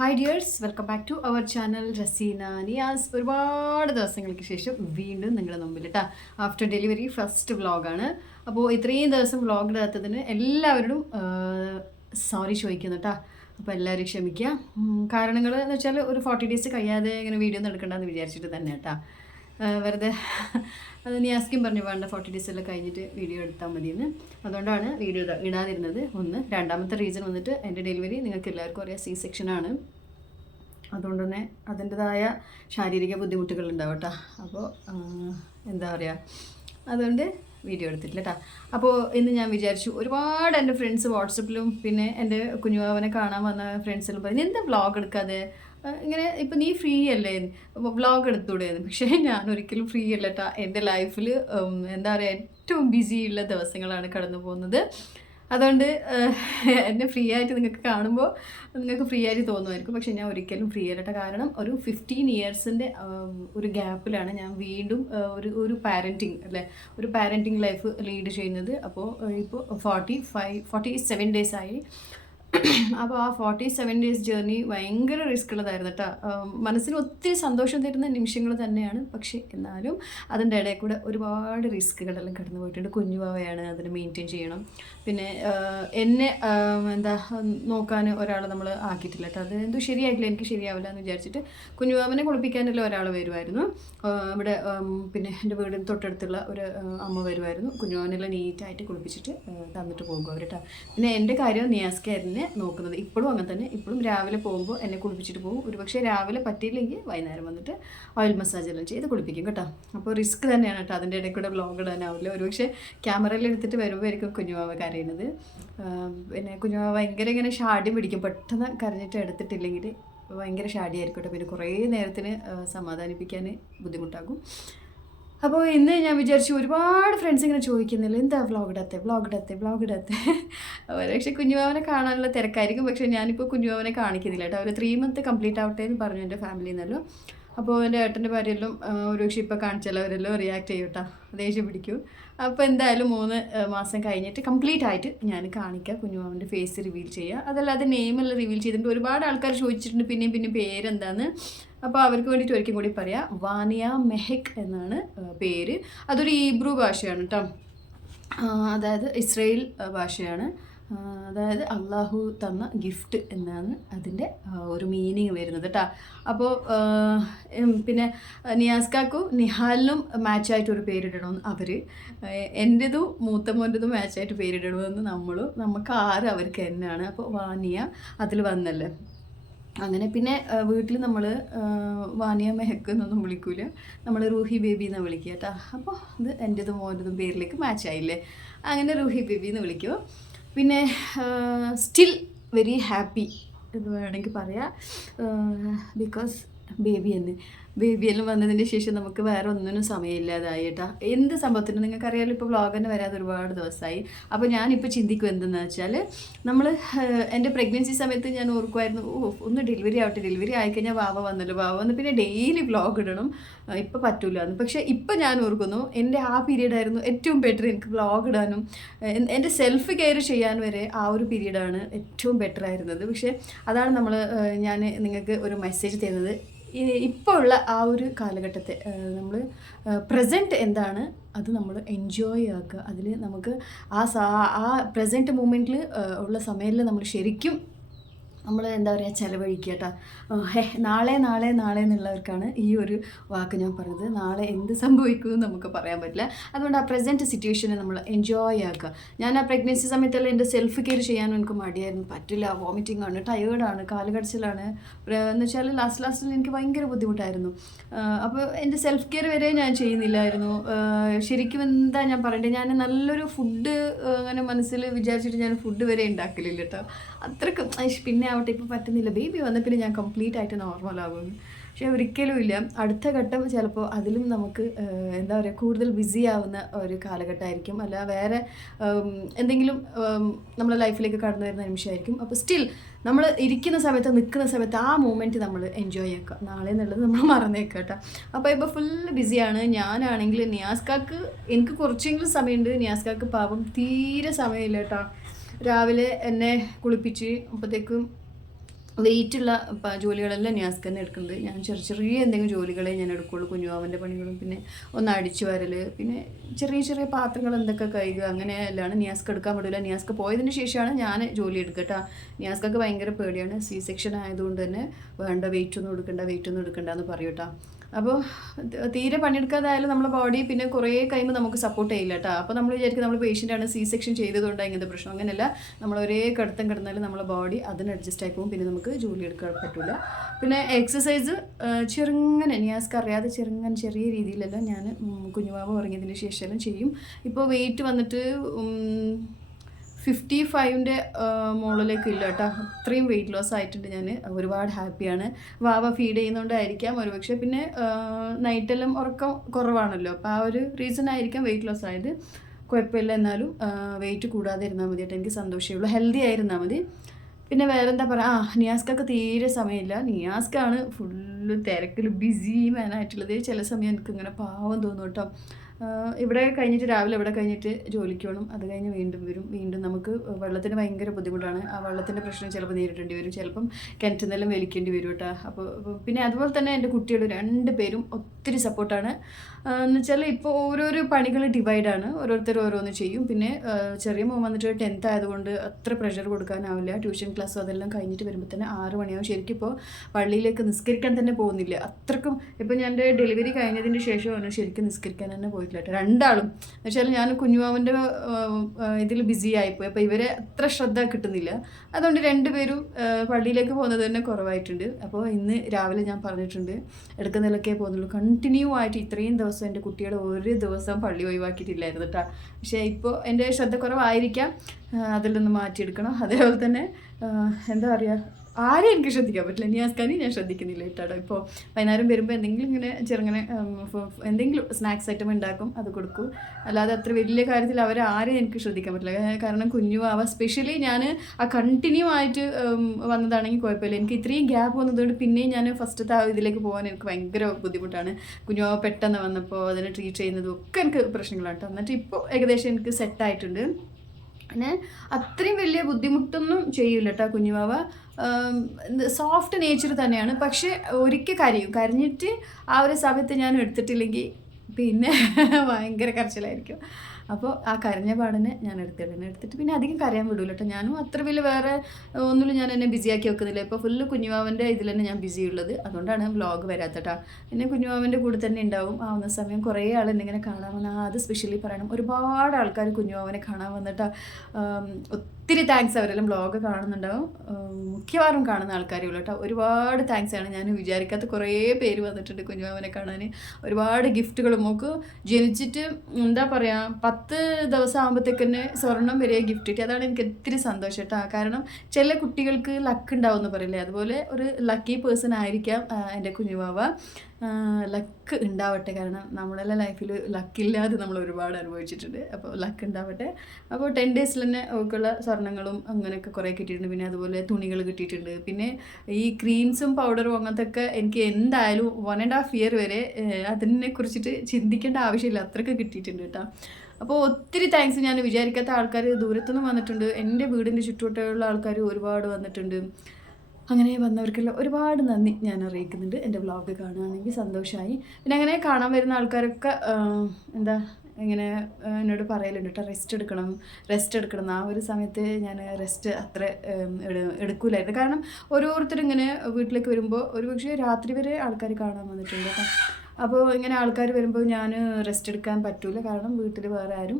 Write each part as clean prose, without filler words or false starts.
Hi dears, welcome back to our channel Raseena Niyas. ഒരുപാട് ദിവസങ്ങൾക്ക് ശേഷം വീണ്ടും നിങ്ങളുടെ മുമ്പിൽ കേട്ടോ. ആഫ്റ്റർ ഡെലിവറി ഫസ്റ്റ് വ്ളോഗാണ്. അപ്പോൾ ഇത്രയും ദിവസം വ്ളോഗ് ഇടാത്തതിന് എല്ലാവരോടും സോറി ചോദിക്കുന്നു കേട്ടോ. അപ്പോൾ എല്ലാവരും ക്ഷമിക്കുക. കാരണങ്ങൾ എന്ന് വെച്ചാൽ ഒരു 40 ഡേയ്സ് കഴിയാതെ ഇങ്ങനെ വീഡിയോ ഒന്നും എടുക്കണ്ടെന്ന് വിചാരിച്ചിട്ട് തന്നെ കേട്ടോ. വെറുതെ അത് നിയാസ്കിയും പറഞ്ഞു വേണ്ട 40 ഡേയ്സ് എല്ലാം കഴിഞ്ഞിട്ട് വീഡിയോ എടുത്താൽ മതിയെന്ന്. അതുകൊണ്ടാണ് വീഡിയോ ഇടാതിരുന്നത്. രണ്ടാമത്തെ റീസൺ വന്നിട്ട് എൻ്റെ ഡെലിവറി നിങ്ങൾക്ക് എല്ലാവർക്കും അറിയാം C-സെക്ഷനാണ്. അതുകൊണ്ട് തന്നെ അതിൻ്റെതായ ശാരീരിക ബുദ്ധിമുട്ടുകൾ ഉണ്ടാവും കേട്ടോ. അപ്പോൾ എന്താ പറയുക, അതുകൊണ്ട് വീഡിയോ എടുത്തിട്ടില്ല കേട്ടോ. അപ്പോൾ ഇന്ന് ഞാൻ വിചാരിച്ചു, ഒരുപാട് എൻ്റെ ഫ്രണ്ട്സ് വാട്സപ്പിലും പിന്നെ എൻ്റെ കുഞ്ഞുവാവനെ കാണാൻ വന്ന ഫ്രണ്ട്സിലും പറഞ്ഞു എന്താ വ്ളോഗ് എടുക്കാതെ, ഇങ്ങനെ ഇപ്പം നീ ഫ്രീ അല്ലേ, വ്ളോഗ് എടുത്തൂടെയെന്ന്. പക്ഷേ ഞാൻ ഒരിക്കലും ഫ്രീ അല്ല കേട്ടോ. എൻ്റെ ലൈഫിൽ എന്താ പറയുക, ഏറ്റവും ബിസിയുള്ള ദിവസങ്ങളാണ് കടന്നു പോകുന്നത്. അതുകൊണ്ട് എന്നെ ഫ്രീ ആയിട്ട് നിങ്ങൾക്ക് കാണുമ്പോൾ നിങ്ങൾക്ക് ഫ്രീ ആയിട്ട് തോന്നുമായിരിക്കും. പക്ഷേ ഞാൻ ഒരിക്കലും ഫ്രീ അല്ലട്ട. കാരണം ഒരു 15 ഇയേഴ്സിൻ്റെ ഒരു ഗ്യാപ്പിലാണ് ഞാൻ വീണ്ടും ഒരു പാരൻറ്റിങ് അല്ലേ, ഒരു പാരൻറ്റിങ് ലൈഫ് ലീഡ് ചെയ്യുന്നത്. അപ്പോൾ ഇപ്പോൾ 47 ഡേയ്സ് ആയി. അപ്പോൾ ആ 47 ഡേയ്സ് ജേർണി ഭയങ്കര റിസ്ക് ഉള്ളതായിരുന്നു കേട്ടോ. മനസ്സിന് ഒത്തിരി സന്തോഷം തരുന്ന നിമിഷങ്ങൾ തന്നെയാണ്. പക്ഷേ എന്നാലും അതിൻ്റെ ഇടയിൽ കൂടെ ഒരുപാട് റിസ്ക്കുകളെല്ലാം കടന്നു പോയിട്ടുണ്ട്. കുഞ്ഞുവാവയാണ്, അതിന് മെയിൻറ്റെയിൻ ചെയ്യണം. പിന്നെ എന്നെ നോക്കാൻ ഒരാൾ നമ്മൾ ആക്കിയിട്ടില്ല കേട്ടോ. അത് എന്തോ ശരിയായിട്ടില്ല, എനിക്ക് ശരിയാവില്ല എന്ന് വിചാരിച്ചിട്ട് കുഞ്ഞുവാവനെ കുളിപ്പിക്കാനുള്ള ഒരാൾ വരുമായിരുന്നു ഇവിടെ. പിന്നെ എൻ്റെ വീടിന് തൊട്ടടുത്തുള്ള ഒരു അമ്മ വരുമായിരുന്നു. കുഞ്ഞുവാവനെല്ലാം നീറ്റായിട്ട് കുളിപ്പിച്ചിട്ട് തന്നിട്ട് പോകും അവർ കേട്ടോ. പിന്നെ എൻ്റെ കാര്യം നിയാസ്കാരനെ നോക്കുന്നത് ഇപ്പോഴും അങ്ങനെ തന്നെ. ഇപ്പോഴും രാവിലെ പോകുമ്പോൾ എന്നെ കുളിപ്പിച്ചിട്ട് പോകും. ഒരുപക്ഷെ രാവിലെ പറ്റിയില്ലെങ്കിൽ വൈകുന്നേരം വന്നിട്ട് ഓയിൽ മസാജ് എല്ലാം ചെയ്ത് കുളിപ്പിക്കും കേട്ടോ. അപ്പോൾ റിസ്ക് തന്നെയാണ് കേട്ടോ. അതിൻ്റെ ഇടയിൽ കൂടെ വ്ളോഗ് ഇടാനാവില്ല. ഒരുപക്ഷെ ക്യാമറയിൽ എടുത്തിട്ട് വരുമ്പോഴായിരിക്കും കുഞ്ഞുമാവ കരയുന്നത്. പിന്നെ കുഞ്ഞുമാവ ഭയങ്കര ഇങ്ങനെ ഷാഡ്യം പിടിക്കും. പെട്ടെന്ന് കരഞ്ഞിട്ട് എടുത്തിട്ടില്ലെങ്കിൽ ഭയങ്കര ഷാഡിയായിരിക്കും കേട്ടോ. പിന്നെ കുറേ നേരത്തിന് സമാധാനിപ്പിക്കാൻ ബുദ്ധിമുട്ടാകും. അപ്പോൾ ഇന്ന് ഞാൻ വിചാരിച്ചു, ഒരുപാട് ഫ്രണ്ട്സ് ഇങ്ങനെ ചോദിക്കുന്നില്ല എന്താ വ്ളോഗ് ഇടത്തെ. പക്ഷേ കുഞ്ഞുവാവനെ കാണാനുള്ള തിരക്കായിരിക്കും. പക്ഷേ ഞാനിപ്പോൾ കുഞ്ഞുവാവനെ കാണിക്കുന്നില്ല കേട്ടോ. അവർ 3 മന്ത് കംപ്ലീറ്റ് ആവട്ടെ എന്ന് പറഞ്ഞു എൻ്റെ ഫാമിലിയിൽ നിന്നല്ലോ. അപ്പോൾ എൻ്റെ ഏട്ടൻ്റെ ഭാര്യയെല്ലാം ഒരുപക്ഷെ ഇപ്പോൾ കാണിച്ചാലോ അവരെല്ലാം റിയാക്ട് ചെയ്യും കേട്ടോ, ദേഷ്യം പിടിക്കും. അപ്പോൾ എന്തായാലും 3 മാസം കഴിഞ്ഞിട്ട് കംപ്ലീറ്റ് ആയിട്ട് ഞാൻ കാണിക്കാം, കുഞ്ഞുമാവൻ്റെ ഫേസ് റിവീൽ ചെയ്യുക. അതല്ലാതെ നെയിമെല്ലാം റിവീൽ ചെയ്തിട്ടുണ്ട്. ഒരുപാട് ആൾക്കാർ ചോദിച്ചിട്ടുണ്ട് പിന്നെയും പേരെന്താന്ന്. അപ്പോൾ അവർക്ക് വേണ്ടിയിട്ട് ഒരിക്കലും കൂടി പറയാം, വാനിയ മെഹക് എന്നാണ് പേര്. അതൊരു ഹീബ്രു ഭാഷയാണ് കേട്ടോ. അതായത് ഇസ്രായേൽ ഭാഷയാണ്. അതായത് അള്ളാഹു തന്ന ഗിഫ്റ്റ് എന്നാണ് അതിൻ്റെ ഒരു മീനിങ് വരുന്നത് കേട്ടോ. അപ്പോൾ പിന്നെ നിയാസ്കാക്കും നിഹാലിനും മാച്ചായിട്ടൊരു പേരിടണമെന്ന് അവർ, എൻ്റെതും മൂത്ത മോൻ്റെതും മാച്ചായിട്ട് പേരിടണമെന്ന് നമുക്ക് 6 അവർക്ക് എന്നാണ്. അപ്പോൾ വാനിയ അതിൽ വന്നല്ലേ അങ്ങനെ. പിന്നെ വീട്ടിൽ നമ്മൾ വാനിയ മെഹക്ക് എന്നൊന്നും വിളിക്കൂല, നമ്മൾ റൂഹി ബേബി എന്ന് വിളിക്കുക കേട്ടോ. അപ്പോൾ ഇത് എൻ്റെതും മോൻ്റെതും പേരിലേക്ക് മാച്ചായില്ലേ, അങ്ങനെ റൂഹി ബേബി എന്ന് വിളിക്കുമോ. പിന്നെ സ്റ്റിൽ വെരി ഹാപ്പി എന്ന് വേണമെങ്കിൽ പറയാം. ബിക്കോസ് ബേബിയെല്ലാം വന്നതിന് ശേഷം നമുക്ക് വേറെ ഒന്നിനും സമയമില്ലാതായി കേട്ടോ. എന്ത് സംഭവത്തിനും നിങ്ങൾക്കറിയാമല്ലോ, ഇപ്പോൾ വ്ളോഗ് തന്നെ വരാതെ ഒരുപാട് ദിവസമായി. അപ്പോൾ ഞാനിപ്പോൾ ചിന്തിക്കും എന്തെന്ന് വെച്ചാൽ, നമ്മൾ എൻ്റെ പ്രഗ്നൻസി സമയത്ത് ഞാൻ ഓർക്കുമായിരുന്നു, ഒന്ന് ഡെലിവറി ആയിക്കഴിഞ്ഞാൽ വാവ വന്ന് പിന്നെ ഡെയിലി വ്ളോഗ് ഇടണം, ഇപ്പോൾ പറ്റൂല എന്ന്. പക്ഷേ ഇപ്പം ഞാൻ ഓർക്കുന്നു, എൻ്റെ ആ പീരീഡായിരുന്നു ഏറ്റവും ബെറ്റർ. എനിക്ക് വ്ളോഗ് ഇടാനും എൻ്റെ സെൽഫ് കെയർ ചെയ്യാൻ വരെ ആ ഒരു പീരീഡാണ് ഏറ്റവും ബെറ്റർ ആയിരുന്നത്. പക്ഷേ അതാണ് ഞാൻ നിങ്ങൾക്ക് ഒരു മെസ്സേജ് തരുന്നത്. ഇപ്പോൾ ഉള്ള ആ ഒരു കാലഘട്ടത്തെ നമ്മൾ പ്രസൻറ്റ് എന്താണ് അത് നമ്മൾ എൻജോയ് ആക്കുക. അതിൽ നമുക്ക് ആ പ്രസൻറ്റ് മൂമെൻറ്റിൽ ഉള്ള സമയത്തിൽ നമ്മൾ ശരിക്കും എന്താ പറയുക, ചിലവഴിക്കുക കേട്ടോ. നാളെ എന്നുള്ളവർക്കാണ് ഈ ഒരു വാക്ക് ഞാൻ പറഞ്ഞത്. നാളെ എന്ത് സംഭവിക്കുമെന്ന് നമുക്ക് പറയാൻ പറ്റില്ല. അതുകൊണ്ട് ആ പ്രസൻറ്റ് സിറ്റുവേഷനെ നമ്മൾ എൻജോയ് ആക്കുക. ഞാൻ ആ പ്രഗ്നൻസി സമയത്തെല്ലാം എൻ്റെ സെൽഫ് കെയർ ചെയ്യാനും എനിക്ക് മടിയായിരുന്നു. പറ്റില്ല, വോമിറ്റിംഗ് ആണ്, ടയേർഡാണ്, കാലുകടച്ചിലാണ്. എന്ന് വെച്ചാൽ ലാസ്റ്റിൽ എനിക്ക് ഭയങ്കര ബുദ്ധിമുട്ടായിരുന്നു. അപ്പോൾ എൻ്റെ സെൽഫ് കെയർ വരെ ഞാൻ ചെയ്യുന്നില്ലായിരുന്നു. ശരിക്കും എന്താ ഞാൻ പറയണ്ടേ, ഞാൻ നല്ലൊരു ഫുഡ് അങ്ങനെ മനസ്സിൽ വിചാരിച്ചിട്ട് ഞാൻ ഫുഡ് വരെ ഉണ്ടാക്കലില്ല കേട്ടോ. അത്രയ്ക്കും പിന്നെ ആവട്ടെ, ഇപ്പോൾ പറ്റുന്നില്ല. ബേബി വന്ന പിന്നെ ഞാൻ കംപ്ലീറ്റ് ആയിട്ട് നോർമലാകുന്നു. പക്ഷേ ഒരിക്കലും ഇല്ല. അടുത്ത ഘട്ടം ചിലപ്പോൾ അതിലും നമുക്ക് എന്താ പറയുക, കൂടുതൽ ബിസി ആവുന്ന ഒരു കാലഘട്ടമായിരിക്കും, അല്ല വേറെ എന്തെങ്കിലും നമ്മളെ ലൈഫിലേക്ക് കടന്നു വരുന്ന നിമിഷമായിരിക്കും. അപ്പോൾ സ്റ്റിൽ നമ്മൾ നിൽക്കുന്ന സമയത്ത് ആ മൂമെൻറ്റ് നമ്മൾ എൻജോയ് ആക്കുക. നാളെ എന്നുള്ളത് നമ്മൾ മറന്നേക്കുക കേട്ടോ. അപ്പോൾ ഇപ്പോൾ ഫുള്ള് ബിസിയാണ്. ഞാനാണെങ്കിൽ നിയാസ്കാക്ക് എനിക്ക് കുറച്ചെങ്കിലും സമയമുണ്ട്. നിയാസ്കാക്ക് പാവം തീരെ സമയമില്ല കേട്ടോ. രാവിലെ എന്നെ കുളിപ്പിച്ച് അപ്പോഴത്തേക്കും വെയിറ്റുള്ള ജോലികളെല്ലാം നിയാസ്ക്ക് തന്നെ എടുക്കുന്നത്. ഞാൻ ചെറിയ ചെറിയ എന്തെങ്കിലും ജോലികളെ ഞാൻ എടുക്കുകയുള്ളൂ. കുഞ്ഞുവാവൻ്റെ പണികളും പിന്നെ ഒന്ന് അടിച്ചു വരൽ, പിന്നെ ചെറിയ ചെറിയ പാത്രങ്ങൾ എന്തൊക്കെ കഴുകുക, അങ്ങനെയെല്ലാം നിയാസ്ക്ക് എടുക്കാൻ പറ്റില്ല. നിയാസ്ക്ക് പോയതിന് ശേഷമാണ് ഞാൻ ജോലി എടുക്കുക കേട്ടോ. നിയാസ്ക്കൊക്കെ ഭയങ്കര പേടിയാണ്, സി സെക്ഷൻ ആയതുകൊണ്ട് തന്നെ വേണ്ട വെയിറ്റ് ഒന്നും എടുക്കണ്ട എന്ന് പറയും കേട്ടോ. അപ്പോൾ തീരെ പണിയെടുക്കാതായാലും നമ്മളെ ബോഡി പിന്നെ കുറേ കഴിയുമ്പോൾ നമുക്ക് സപ്പോർട്ട് ചെയ്യില്ല കേട്ടോ. അപ്പോൾ നമ്മൾ വിചാരിക്കും നമ്മൾ പേഷ്യൻ്റാണ്, സി സെക്ഷൻ ചെയ്തതുകൊണ്ടാണ് ഇങ്ങനത്തെ പ്രശ്നം. അങ്ങനെയല്ല, നമ്മൾ ഒരേ കിടത്തം കിടന്നാലും നമ്മളെ ബോഡി അതിന് അഡ്ജസ്റ്റ് ആയി പോകും, പിന്നെ നമുക്ക് ജോലി എടുക്കാൻ പറ്റില്ല. പിന്നെ എക്സസൈസ് ചെറുങ്ങനെ നിയാസ്ക്ക് അറിയാതെ ചെറിയ രീതിയിലെല്ലാം ഞാൻ കുഞ്ഞുവാവ് ഉറങ്ങിയതിന് ശേഷം ചെയ്യും. ഇപ്പോൾ വെയിറ്റ് വന്നിട്ട് 55ൻ്റെ മുകളിലേക്ക് ഇല്ല കേട്ടോ. അത്രയും വെയിറ്റ് ലോസ് ആയിട്ടുണ്ട് ഞാൻ. ഒരുപാട് ഹാപ്പിയാണ്. വാവ ഫീഡ് ചെയ്യുന്നതുകൊണ്ടായിരിക്കാം ഒരുപക്ഷെ. പിന്നെ നൈറ്റെല്ലാം ഉറക്കം കുറവാണല്ലോ, അപ്പോൾ ആ ഒരു റീസൺ ആയിരിക്കാം വെയിറ്റ് ലോസ് ആയത്. കുഴപ്പമില്ല, എന്നാലും വെയിറ്റ് കൂടാതെ ഇരുന്നാൽ മതി കേട്ടോ. എനിക്ക് സന്തോഷമേ ഉള്ളൂ, ഹെൽത്തി ആയിരുന്നാൽ മതി. പിന്നെ വേറെന്താ പറയുക, നിയാസ്ക്കൊക്കെ തീരെ സമയമില്ല. നിയാസ്ക്കാണ് ഫുള്ള് തിരക്കിൽ ബിസി മാനായിട്ടുള്ളത്. ചില സമയം എനിക്കിങ്ങനെ പാവം തോന്നും കേട്ടോ. ഇവിടെ കഴിഞ്ഞിട്ട് രാവിലെ ഇവിടെ കഴിഞ്ഞിട്ട് ജോലിക്ക് പോകണം, അത് കഴിഞ്ഞ് വീണ്ടും വരും. വീണ്ടും നമുക്ക് വെള്ളത്തിന് ഭയങ്കര ബുദ്ധിമുട്ടാണ്. ആ വെള്ളത്തിൻ്റെ പ്രശ്നം ചിലപ്പോൾ നേരിടേണ്ടി വരും, ചിലപ്പം കിണറ്റിൽ നിന്നെല്ലാം വലിക്കേണ്ടി വരും കേട്ടോ. അപ്പോൾ പിന്നെ അതുപോലെ തന്നെ എൻ്റെ കുട്ടികൾ 2 പേരും ഒത്തിരി സപ്പോർട്ടാണ്. എന്ന് വെച്ചാൽ ഇപ്പോൾ ഓരോരോ പണികൾ ഡിവൈഡാണ്, ഓരോരുത്തർ ഓരോന്ന് ചെയ്യും. പിന്നെ ചെറിയ മോൻ വന്നിട്ട് 10th ആയതുകൊണ്ട് അത്ര പ്രഷർ കൊടുക്കാനാവില്ല. ട്യൂഷൻ ക്ലാസ്സും അതെല്ലാം കഴിഞ്ഞിട്ട് വരുമ്പോൾ തന്നെ 6 മണിയാവും. ശരിക്കും ഇപ്പോൾ പള്ളിയിലേക്ക് നിസ്കരിക്കാൻ തന്നെ പോകുന്നില്ല, അത്രക്കും. ഇപ്പോൾ ഞാൻ എൻ്റെ ഡെലിവറി കഴിഞ്ഞതിന് ശേഷമാണ് ശരിക്കും നിസ്കരിക്കാൻ തന്നെ പോയിട്ടില്ല കേട്ടോ. രണ്ടാളും എന്ന് വെച്ചാൽ ഞാൻ കുഞ്ഞുമാവൻ്റെ ഇതിൽ ബിസി ആയിപ്പോയി, അപ്പോൾ ഇവരെ അത്ര ശ്രദ്ധ കിട്ടുന്നില്ല. അതുകൊണ്ട് 2 പേരും പള്ളിയിലേക്ക് പോകുന്നത് തന്നെ കുറവായിട്ടുണ്ട്. അപ്പോൾ ഇന്ന് രാവിലെ ഞാൻ പറഞ്ഞിട്ടുണ്ട്, എടുക്കുന്നതിലൊക്കെ പോകുന്നുള്ളൂ. കണ്ടിന്യൂ ആയിട്ട് ഇത്രയും ദിവസം എൻ്റെ കുട്ടികളെ ഒരു ദിവസം പള്ളി ഒഴിവാക്കിയിട്ടില്ലായിരുന്നു കേട്ടോ. പക്ഷേ ഇപ്പോൾ എൻ്റെ ശ്രദ്ധ കുറവായിരിക്കാം, അതിൽ നിന്ന് മാറ്റിയെടുക്കണം. അതേപോലെ തന്നെ എന്താ പറയുക, ആരെയും എനിക്ക് ശ്രദ്ധിക്കാൻ പറ്റില്ല. നിയാസ്ക്കാനെ ഞാൻ ശ്രദ്ധിക്കുന്നില്ല കേട്ടോ. ഇപ്പോൾ വൈകുന്നേരം വരുമ്പോൾ എന്തെങ്കിലും ചെറുങ്ങനെ എന്തെങ്കിലും സ്നാക്സ് ഐറ്റം ഉണ്ടാക്കും, അത് കൊടുക്കും. അല്ലാതെ അത്ര വലിയ കാര്യത്തിൽ ആരെയും എനിക്ക് ശ്രദ്ധിക്കാൻ പറ്റില്ല. കാരണം കുഞ്ഞുവാവ സ്പെഷ്യലി ഞാൻ ആ കണ്ടിന്യൂ ആയിട്ട് വന്നതാണെങ്കിൽ കുഴപ്പമില്ല. എനിക്ക് ഇത്രയും ഗ്യാപ്പ് വന്നതുകൊണ്ട് പിന്നെയും ഞാൻ ഫസ്റ്റത്തെ ആ ഇതിലേക്ക് പോകാൻ എനിക്ക് ഭയങ്കര ബുദ്ധിമുട്ടാണ്. കുഞ്ഞുവാവ പെട്ടെന്ന് വന്നപ്പോൾ അതിനെ ട്രീറ്റ് ചെയ്യുന്നതും ഒക്കെ എനിക്ക് പ്രശ്നങ്ങളാണ് കേട്ടോ. എന്നിട്ട് ഇപ്പോൾ ഏകദേശം എനിക്ക് സെറ്റായിട്ടുണ്ട്. പിന്നെ അത്രയും വലിയ ബുദ്ധിമുട്ടൊന്നും ചെയ്യില്ല കേട്ടോ കുഞ്ഞുവാവ. സോഫ്റ്റ് നേച്ചർ തന്നെയാണ്. പക്ഷേ ഒരിക്കൽ കരഞ്ഞിട്ട് ആ ഒരു സമയത്ത് ഞാൻ എടുത്തിട്ടില്ലെങ്കിൽ പിന്നെ ഭയങ്കര കരച്ചിലായിരിക്കും. അപ്പോൾ ആ കരഞ്ഞ പാടിനെ ഞാൻ എടുത്തിട്ട് പിന്നെ അധികം കരയാൻ വിടില്ല കേട്ടോ. ഞാനും അത്ര വലിയ വേറെ ഒന്നിലും ഞാൻ എന്നെ ബിസിയാക്കി വെക്കുന്നില്ല. ഇപ്പോൾ ഫുള്ള് കുഞ്ഞുവാവൻ്റെ ഇതിൽ തന്നെ ഞാൻ ബിസി ഉള്ളത്, അതുകൊണ്ടാണ് വ്ലോഗ് വരാത്ത കേട്ടോ. പിന്നെ കുഞ്ഞുവാവൻ്റെ കൂടെ തന്നെ ഉണ്ടാവും. ആവുന്ന സമയം കുറേ ആൾ എന്നിങ്ങനെ കാണാൻ വന്നാൽ അത് സ്പെഷ്യലി പറയണം. ഒരുപാട് ആൾക്കാർ കുഞ്ഞുവാവനെ കാണാൻ വന്നിട്ട് ഒത്തിരി താങ്ക്സ്. അവരെല്ലാം വ്ലോഗ് കാണുന്നുണ്ടാവും, മിക്കവാറും കാണുന്ന ആൾക്കാരുള്ളൂ കേട്ടോ. ഒരുപാട് താങ്ക്സ് ആണ്. ഞാൻ വിചാരിക്കാത്ത കുറേ പേര് വന്നിട്ടുണ്ട് കുഞ്ഞുമാവനെ കാണാൻ. ഒരുപാട് ഗിഫ്റ്റുകളും നമുക്ക് ജനിച്ചിട്ട് എന്താ പറയുക 10 ദിവസം ആകുമ്പോഴത്തേക്ക് തന്നെ സ്വർണം വരെ ഗിഫ്റ്റ് കിട്ടി. അതാണ് എനിക്ക് ഒത്തിരി സന്തോഷം കേട്ടോ. കാരണം ചില കുട്ടികൾക്ക് ലക്ക് ഉണ്ടാവും എന്ന് പറയില്ലേ, അതുപോലെ ഒരു ലക്കി പേഴ്സൺ ആയിരിക്കാം എൻ്റെ കുഞ്ഞുമാവ. ലക്ക് ഉണ്ടാവട്ടെ. കാരണം നമ്മളെല്ലാം ലൈഫിൽ ലക്കില്ലാതെ നമ്മൾ ഒരുപാട് അനുഭവിച്ചിട്ടുണ്ട്. അപ്പോൾ ലക്ക് ഉണ്ടാവട്ടെ. അപ്പോൾ 10 ഡേയ്സിൽ തന്നെ അവൾക്കുള്ള സ്വർണ്ണങ്ങളും അങ്ങനെയൊക്കെ കുറേ കിട്ടിയിട്ടുണ്ട്. പിന്നെ അതുപോലെ തുണികൾ കിട്ടിയിട്ടുണ്ട്. പിന്നെ ഈ ക്രീംസും പൗഡറും അങ്ങനത്തെയൊക്കെ എനിക്ക് എന്തായാലും 1.5 ഇയർ വരെ അതിനെക്കുറിച്ചിട്ട് ചിന്തിക്കേണ്ട ആവശ്യമില്ല, അത്രയൊക്കെ കിട്ടിയിട്ടുണ്ട് കേട്ടോ. അപ്പോൾ ഒത്തിരി താങ്ക്സ്. ഞാൻ വിചാരിക്കാത്ത ആൾക്കാർ ദൂരത്തുനിന്ന് വന്നിട്ടുണ്ട്. എൻ്റെ വീടിൻ്റെ ചുറ്റുവട്ടമുള്ള ആൾക്കാർ ഒരുപാട് വന്നിട്ടുണ്ട്. അങ്ങനെ വന്നവർക്കെല്ലാം ഒരുപാട് നന്ദി ഞാൻ അറിയിക്കുന്നുണ്ട്. എൻ്റെ വ്ളോഗ് കാണുകയാണെങ്കിൽ സന്തോഷമായി. പിന്നെ അങ്ങനെ കാണാൻ വരുന്ന ആൾക്കാരൊക്കെ എന്താ ഇങ്ങനെ എന്നോട് പറയലുണ്ട് കേട്ടോ, റെസ്റ്റ് എടുക്കണം. ആ ഒരു സമയത്ത് ഞാൻ റെസ്റ്റ് അത്ര എടുക്കൂലായിരുന്നു. കാരണം ഓരോരുത്തരും ഇങ്ങനെ വീട്ടിലേക്ക് വരുമ്പോൾ ഒരുപക്ഷെ രാത്രി വരെ ആൾക്കാർ കാണാൻ വന്നിട്ടുണ്ട് കേട്ടോ. അപ്പോൾ ഇങ്ങനെ ആൾക്കാർ വരുമ്പോൾ ഞാൻ റെസ്റ്റ് എടുക്കാൻ പറ്റൂല. കാരണം വീട്ടിൽ വേറെ ആരും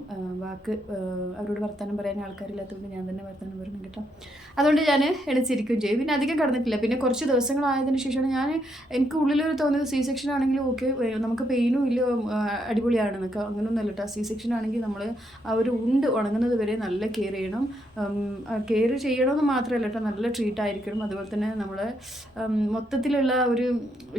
അവരോട് വർത്തമാനം പറയാൻ ആൾക്കാരില്ലാത്തതുകൊണ്ട് ഞാൻ തന്നെ വർത്തമാനം പറയണം കേട്ടോ. അതുകൊണ്ട് ഞാൻ എണിച്ചിരിക്കുകയും ചെയ്യും. പിന്നെ അധികം കടന്നിട്ടില്ല. പിന്നെ കുറച്ച് ദിവസങ്ങളായതിനു ശേഷമാണ് എനിക്ക് ഉള്ളിലൊരു തോന്നിയത് സി സെക്ഷൻ ആണെങ്കിൽ ഓക്കെ, നമുക്ക് പെയിനും ഇല്ല, അടിപൊളിയാണെന്നൊക്കെ. അങ്ങനെയൊന്നുമല്ല കേട്ടോ. സി സെക്ഷൻ ആണെങ്കിൽ നമ്മൾ ആ ഒരു ഉണങ്ങുന്നത് വരെ നല്ല കെയർ ചെയ്യണം. കെയർ ചെയ്യണമെന്ന് മാത്രമല്ല കേട്ടോ, നല്ല ട്രീറ്റ് ആയിരിക്കണം. അതുപോലെ തന്നെ നമ്മൾ മൊത്തത്തിലുള്ള ഒരു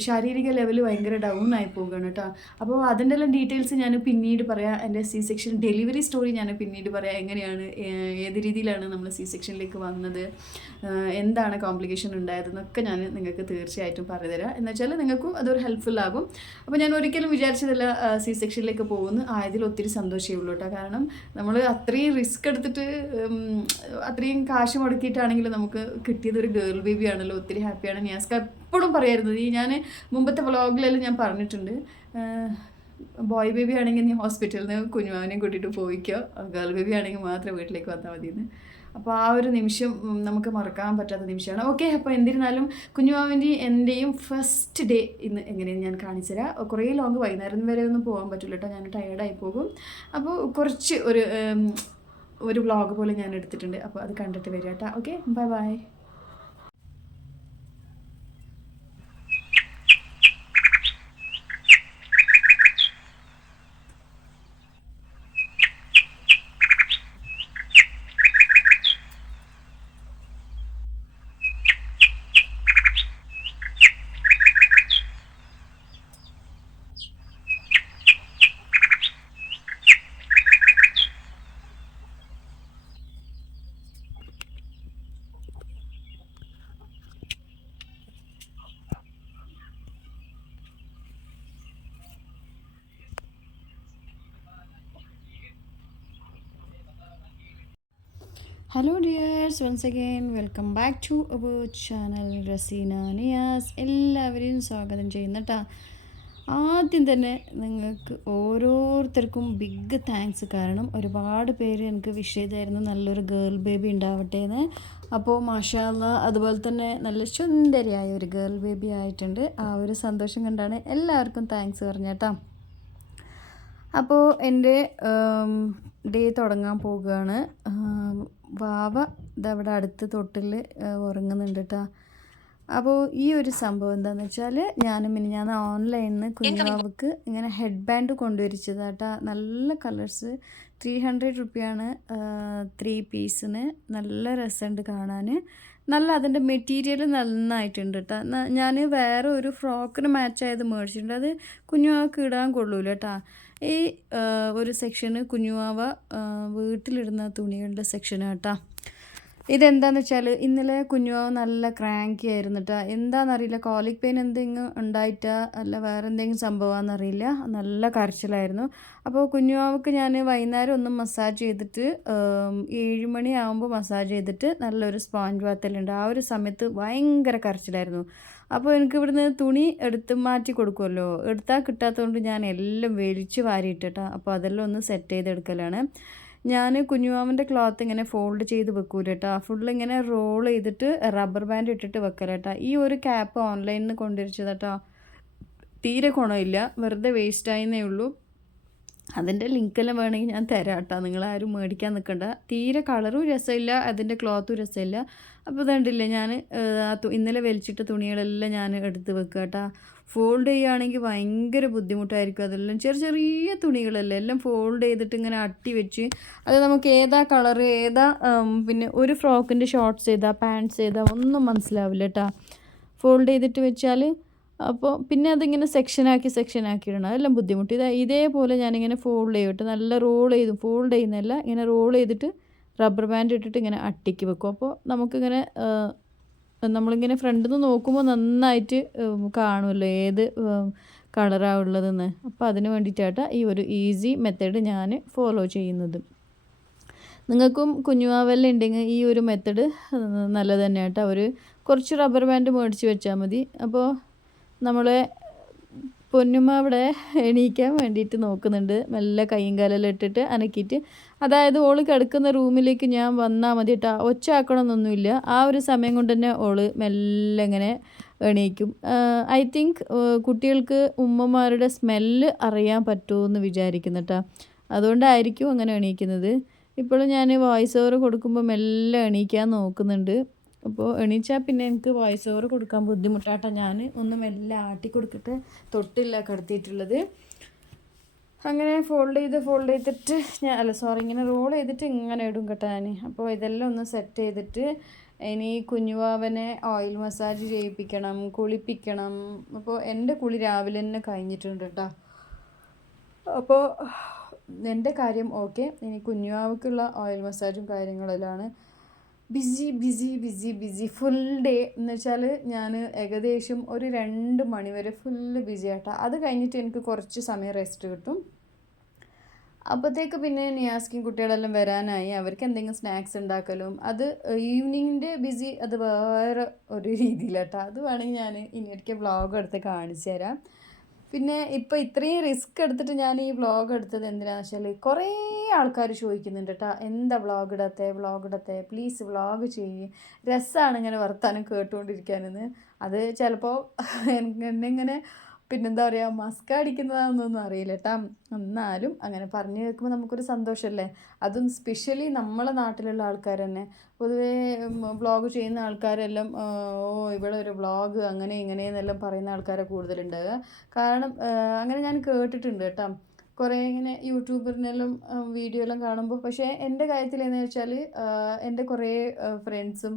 ശാരീരിക ലെവൽ ഭയങ്കര ഡൗൺ ആയി പോകുകയാണ് കേട്ടോ. അപ്പോൾ അതിൻ്റെ എല്ലാം ഡീറ്റെയിൽസ് ഞാൻ പിന്നീട് പറയാം. എൻ്റെ സി സെക്ഷൻ ഡെലിവറി സ്റ്റോറി ഞാൻ പിന്നീട് പറയാം. എങ്ങനെയാണ് ഏത് രീതിയിലാണ് നമ്മൾ സി സെക്ഷനിലേക്ക് വന്നത്, എന്താണ് കോംപ്ലിക്കേഷൻ ഉണ്ടായതെന്നൊക്കെ ഞാൻ നിങ്ങൾക്ക് തീർച്ചയായിട്ടും പറഞ്ഞുതരാം. എന്ന് വെച്ചാൽ നിങ്ങൾക്കും അതൊരു ഹെൽപ്ഫുൾ ആകും. അപ്പോൾ ഞാൻ ഒരിക്കലും വിചാരിച്ചതല്ല സി സെക്ഷനിലേക്ക് പോകുന്നു. ആയതിൽ ഒത്തിരി സന്തോഷമേ ഉള്ളൂ കേട്ടോ. കാരണം നമ്മൾ അത്രയും റിസ്ക് എടുത്തിട്ട് അത്രയും കാശ് മുടക്കിയിട്ടാണെങ്കിൽ നമുക്ക് കിട്ടിയത് ഒരു ഗേൾ ബേബി ആണല്ലോ. ഒത്തിരി ഹാപ്പിയാണ്. നിയാസ്ക എപ്പോഴും പറയായിരുന്നു, ഞാൻ മുമ്പത്തെ വ്ളോഗിലെല്ലാം ഞാൻ പറഞ്ഞിട്ടുണ്ട്, ബോയ് ബേബി ആണെങ്കിൽ നീ ഹോസ്പിറ്റലിൽ നിന്ന് കുഞ്ഞുമാവനെയും കൂട്ടിയിട്ട് പോയിക്കോ, ഗേൾ ബേബി ആണെങ്കിൽ മാത്രം വീട്ടിലേക്ക് വന്നാൽ മതിയെന്ന്. അപ്പോൾ ആ ഒരു നിമിഷം നമുക്ക് മറക്കാൻ പറ്റാത്ത നിമിഷമാണ്. ഓക്കെ, അപ്പോൾ എന്നിരുന്നാലും കുഞ്ഞുമാവൻ്റെയും എൻ്റെയും ഫസ്റ്റ് ഡേ ഇന്ന് എങ്ങനെയാണ് ഞാൻ കാണിച്ചു തരാം. കുറേ ലോങ് വൈകുന്നേരം വരെ ഒന്നും പോകാൻ പറ്റില്ല കേട്ടോ, ഞാൻ ടയേർഡായി പോകും. അപ്പോൾ കുറച്ച് ഒരു വ്ളോഗ് പോലെ ഞാൻ എടുത്തിട്ടുണ്ട്. അപ്പോൾ അത് കണ്ടിട്ട് വരിക കേട്ടോ. Okay, bye bye. Hello dears, once again welcome back to our channel Raseena Niyas. എല്ലാവരെയും സ്വാഗതം ചെയ്യുന്നു കേട്ടോ. ആദ്യം തന്നെ നിങ്ങൾക്ക് ഓരോരുത്തർക്കും ബിഗ് താങ്ക്സ്. കാരണം ഒരുപാട് പേര് എനിക്ക് വിഷ് ചെയ്തായിരുന്നു നല്ലൊരു ഗേൾ ബേബി ഉണ്ടാവട്ടെ എന്ന്. അപ്പോൾ മാഷാ അല്ലാ, അതുപോലെ തന്നെ നല്ല സുന്ദരിയായ ഒരു ഗേൾ ബേബി ആയിട്ടുണ്ട്. ആ ഒരു സന്തോഷം കണ്ടാണ് എല്ലാവർക്കും താങ്ക്സ് പറഞ്ഞേട്ടാ. അപ്പോൾ എൻ്റെ ഡേ തുടങ്ങാൻ പോവുകയാണ്. വാവ ഇതവിടെ അടുത്ത് തൊട്ടിൽ ഉറങ്ങുന്നുണ്ട് കേട്ടോ. അപ്പോൾ ഈ ഒരു സംഭവം എന്താണെന്ന് വെച്ചാൽ, ഞാൻ ഓൺലൈനിൽ നിന്ന് കുഞ്ഞുവാവക്ക് ഇങ്ങനെ ഹെഡ് ബാൻഡ് കൊണ്ടുവരിച്ചതാട്ടാ. നല്ല കളേഴ്സ്, 300 റുപ്പിയാണ് 3 പീസിന്. നല്ല രസമുണ്ട് കാണാൻ. നല്ല അതിൻ്റെ മെറ്റീരിയൽ നന്നായിട്ടുണ്ട് കേട്ടോ. ഞാൻ വേറെ ഒരു ഫ്രോക്കിന് മാച്ചായത് മേടിച്ചിട്ടുണ്ട്. അത് കുഞ്ഞുവാവക്ക് ഇടാൻ കൊള്ളൂല കേട്ടോ. ഈ ഒരു സെക്ഷന് കുഞ്ഞുവാവ വീട്ടിലിടുന്ന തുണികളുടെ സെക്ഷനാണ് കേട്ടോ. ഇതെന്താണെന്ന് വെച്ചാൽ, ഇന്നലെ കുഞ്ഞുവാവ നല്ല ക്രാങ്കി ആയിരുന്നു കേട്ടോ. എന്താണെന്നറിയില്ല, കോളിക് പെയിൻ എന്തെങ്കിലും ഉണ്ടായിട്ടാ അല്ല വേറെ എന്തെങ്കിലും സംഭവമാണെന്നറിയില്ല. നല്ല കരച്ചിലായിരുന്നു. അപ്പോൾ കുഞ്ഞുവാവക്ക് ഞാൻ വൈകുന്നേരം ഒന്ന് മസാജ് ചെയ്തിട്ട് 7 മണിയാകുമ്പോൾ മസാജ് ചെയ്തിട്ട് നല്ലൊരു സ്പോഞ്ച് ബാത്തലുണ്ട്. ആ ഒരു സമയത്ത് ഭയങ്കര കരച്ചിലായിരുന്നു. അപ്പോൾ എനിക്ക് ഇവിടുന്ന് തുണി എടുത്ത് മാറ്റി കൊടുക്കുമല്ലോ, എടുത്താൽ കിട്ടാത്തതുകൊണ്ട് ഞാൻ എല്ലാം വലിച്ച് വാരിയിട്ടാ. അപ്പോൾ അതെല്ലാം ഒന്ന് സെറ്റ് ചെയ്തെടുക്കലാണ്. ഞാൻ കുഞ്ഞുമാമൻ്റെ ക്ലോത്ത് ഇങ്ങനെ ഫോൾഡ് ചെയ്ത് വെക്കൂല കേട്ടോ. ഫുള്ള് ഇങ്ങനെ റോൾ ചെയ്തിട്ട് റബ്ബർ ബാൻഡ് ഇട്ടിട്ട് വെക്കലേട്ടാ. ഈ ഒരു ക്യാപ്പ് ഓൺലൈനിൽ നിന്ന് കൊണ്ടുവരിച്ചതാട്ടോ. തീരെ ഗുണമില്ല, വെറുതെ വേസ്റ്റായെന്നേ ഉള്ളൂ. അതിൻ്റെ ലിങ്കെല്ലാം വേണമെങ്കിൽ ഞാൻ തരാം കേട്ടോ. നിങ്ങളാരും മേടിക്കാൻ നിൽക്കണ്ട. തീരെ കളറും രസമില്ല, അതിൻ്റെ ക്ലോത്തും രസമില്ല. അപ്പോൾ ഇതുണ്ടില്ലേ, ഞാൻ ഇന്നലെ വലിച്ചിട്ട തുണികളെല്ലാം ഞാൻ എടുത്ത് വെക്കുക കേട്ടോ. ഫോൾഡ് ചെയ്യുകയാണെങ്കിൽ ഭയങ്കര ബുദ്ധിമുട്ടായിരിക്കും. അതെല്ലാം ചെറിയ തുണികളല്ലേ, എല്ലാം ഫോൾഡ് ചെയ്തിട്ട് ഇങ്ങനെ അട്ടി വെച്ച് അത് നമുക്ക് ഏതാ കളറ് ഏതാ പിന്നെ ഒരു ഫ്രോക്കിൻ്റെ ഷോർട്ട്സ് ഏതാ പാൻറ്റ്സ് ഏതാ ഒന്നും മനസ്സിലാവില്ല കേട്ടോ ഫോൾഡ് ചെയ്തിട്ട് വെച്ചാൽ. അപ്പോൾ പിന്നെ അതിങ്ങനെ സെക്ഷനാക്കി ഇടണം, അതെല്ലാം ബുദ്ധിമുട്ട്. ഇതേപോലെ ഞാനിങ്ങനെ ഫോൾഡ് ചെയ്തിട്ട് നല്ല ഫോൾഡ് ചെയ്യുന്നതല്ല, ഇങ്ങനെ റോൾ ചെയ്തിട്ട് റബ്ബർ ബാൻഡ് ഇട്ടിട്ട് ഇങ്ങനെ അട്ടിക്ക് വെക്കും. അപ്പോൾ നമുക്കിങ്ങനെ നമ്മളിങ്ങനെ ഫ്രണ്ടിൽ നിന്ന് നോക്കുമ്പോൾ നന്നായിട്ട് കാണുമല്ലോ ഏത് കളറാണ് ഉള്ളതെന്ന്. അപ്പോൾ അതിന് വേണ്ടിയിട്ടാണ് ഈ ഒരു ഈസി മെത്തേഡ് ഞാൻ ഫോളോ ചെയ്യുന്നത്. നിങ്ങൾക്കും കുഞ്ഞുമാവെല്ലാം ഉണ്ടെങ്കിൽ ഈ ഒരു മെത്തേഡ് നല്ലത് തന്നെയാണ് കേട്ടോ. കുറച്ച് റബ്ബർ ബാൻഡ് മേടിച്ച് വെച്ചാൽ മതി. അപ്പോൾ നമ്മളെ പൊന്നുമ്മ അവിടെ എണീക്കാൻ വേണ്ടിയിട്ട് നോക്കുന്നുണ്ട്. മെല്ലെ കയ്യും കാലെല്ലാം ഇട്ടിട്ട് അനക്കിയിട്ട്, അതായത് ഓള് കിടക്കുന്ന റൂമിലേക്ക് ഞാൻ വന്നാൽ മതി കേട്ടോ. ഒച്ച ആക്കണമെന്നൊന്നുമില്ല. ആ ഒരു സമയം കൊണ്ട് തന്നെ ഓള് മെല്ലെ ഇങ്ങനെ എണീക്കും. ഐ തിങ്ക് കുട്ടികൾക്ക് ഉമ്മമാരുടെ സ്മെല്ല് അറിയാൻ പറ്റുമെന്ന് വിചാരിക്കുന്നു കേട്ടോ. അതുകൊണ്ടായിരിക്കും അങ്ങനെ എണീക്കുന്നത്. ഇപ്പോഴും ഞാൻ വോയിസ് ഓവർ കൊടുക്കുമ്പോൾ മെല്ലെ എണീക്കാൻ നോക്കുന്നുണ്ട്. അപ്പോൾ എണീച്ചാൽ പിന്നെ എനിക്ക് വോയിസ് ഓവർ കൊടുക്കാൻ ബുദ്ധിമുട്ടാട്ടോ. ഞാൻ ഒന്ന് മെല്ലെ ആട്ടി കൊടുത്തിട്ട് തൊട്ടില്ല കിടത്തിയിട്ടുള്ളത്. അങ്ങനെ ഫോൾഡ് ചെയ്തിട്ട് ഇങ്ങനെ റോൾ ചെയ്തിട്ട് ഇങ്ങനെ ഇടും കേട്ടോ ഞാൻ. അപ്പോൾ ഇതെല്ലാം ഒന്ന് സെറ്റ് ചെയ്തിട്ട് ഇനി കുഞ്ഞുവാവനെ ഓയിൽ മസാജ് ചെയ്യിപ്പിക്കണം, കുളിപ്പിക്കണം. അപ്പോൾ എൻ്റെ കുളി രാവിലെ തന്നെ കഴിഞ്ഞിട്ടുണ്ട് കേട്ടോ. അപ്പോൾ എൻ്റെ കാര്യം ഓക്കെ. ഇനി കുഞ്ഞുവാവക്കുള്ള ഓയിൽ മസാജും കാര്യങ്ങളെല്ലാം ബിസി ഫുൾ ഡേ എന്ന് വെച്ചാൽ ഞാൻ ഏകദേശം ഒരു 2 മണി വരെ ഫുള്ള് ബിസി ആയിട്ടാണ്. അത് കഴിഞ്ഞിട്ട് എനിക്ക് കുറച്ച് സമയം റെസ്റ്റ് കിട്ടും. അപ്പോഴത്തേക്ക് പിന്നെ നിയാസ്കിയും കുട്ടികളെല്ലാം വരാനായി. അവർക്ക് എന്തെങ്കിലും സ്നാക്സ് ഉണ്ടാക്കലും അത് ഈവനിങ്ങിൻ്റെ ബിസി അത് വേറെ ഒരു രീതിയിലാട്ടോ. അത് വേണമെങ്കിൽ ഞാൻ ഇനി ഒരിക്കൽ വ്ളോഗ് എടുത്ത് കാണിച്ചു തരാം. പിന്നെ ഇപ്പോൾ ഇത്രയും റിസ്ക് എടുത്തിട്ട് ഞാൻ ഈ വ്ളോഗ് എടുത്തത് എന്തിനാണെന്ന് വെച്ചാൽ കുറേ ആൾക്കാർ ചോദിക്കുന്നുണ്ട് കേട്ടോ, എന്താ വ്ളോഗ് ഇടത്തെ പ്ലീസ് വ്ളോഗ് ചെയ്യ്, രസമാണ് ഇങ്ങനെ വർത്താനം കേട്ടുകൊണ്ടിരിക്കാനെന്ന്. അത് ചിലപ്പോൾ എന്നെ പിന്നെന്താ പറയുക മസ്ക അടിക്കുന്നതാണെന്നൊന്നും അറിയില്ല കേട്ടോ. എന്നാലും അങ്ങനെ പറഞ്ഞു കേൾക്കുമ്പോൾ നമുക്കൊരു സന്തോഷമല്ലേ. അതും സ്പെഷ്യലി നമ്മളെ നാട്ടിലുള്ള ആൾക്കാർ തന്നെ. പൊതുവേ വ്ളോഗ് ചെയ്യുന്ന ആൾക്കാരെല്ലാം ഇവിടെ ഒരു വ്ളോഗ് അങ്ങനെ ഇങ്ങനെയെന്നെല്ലാം പറയുന്ന ആൾക്കാരെ കൂടുതലുണ്ടാവുക. കാരണം അങ്ങനെ ഞാൻ കേട്ടിട്ടുണ്ട് കേട്ടോ, കുറേ ഇങ്ങനെ യൂട്യൂബറിനെല്ലാം വീഡിയോ എല്ലാം കാണുമ്പോൾ. പക്ഷേ എൻ്റെ കാര്യത്തിൽ എന്ന് വെച്ചാൽ എൻ്റെ കുറേ ഫ്രണ്ട്സും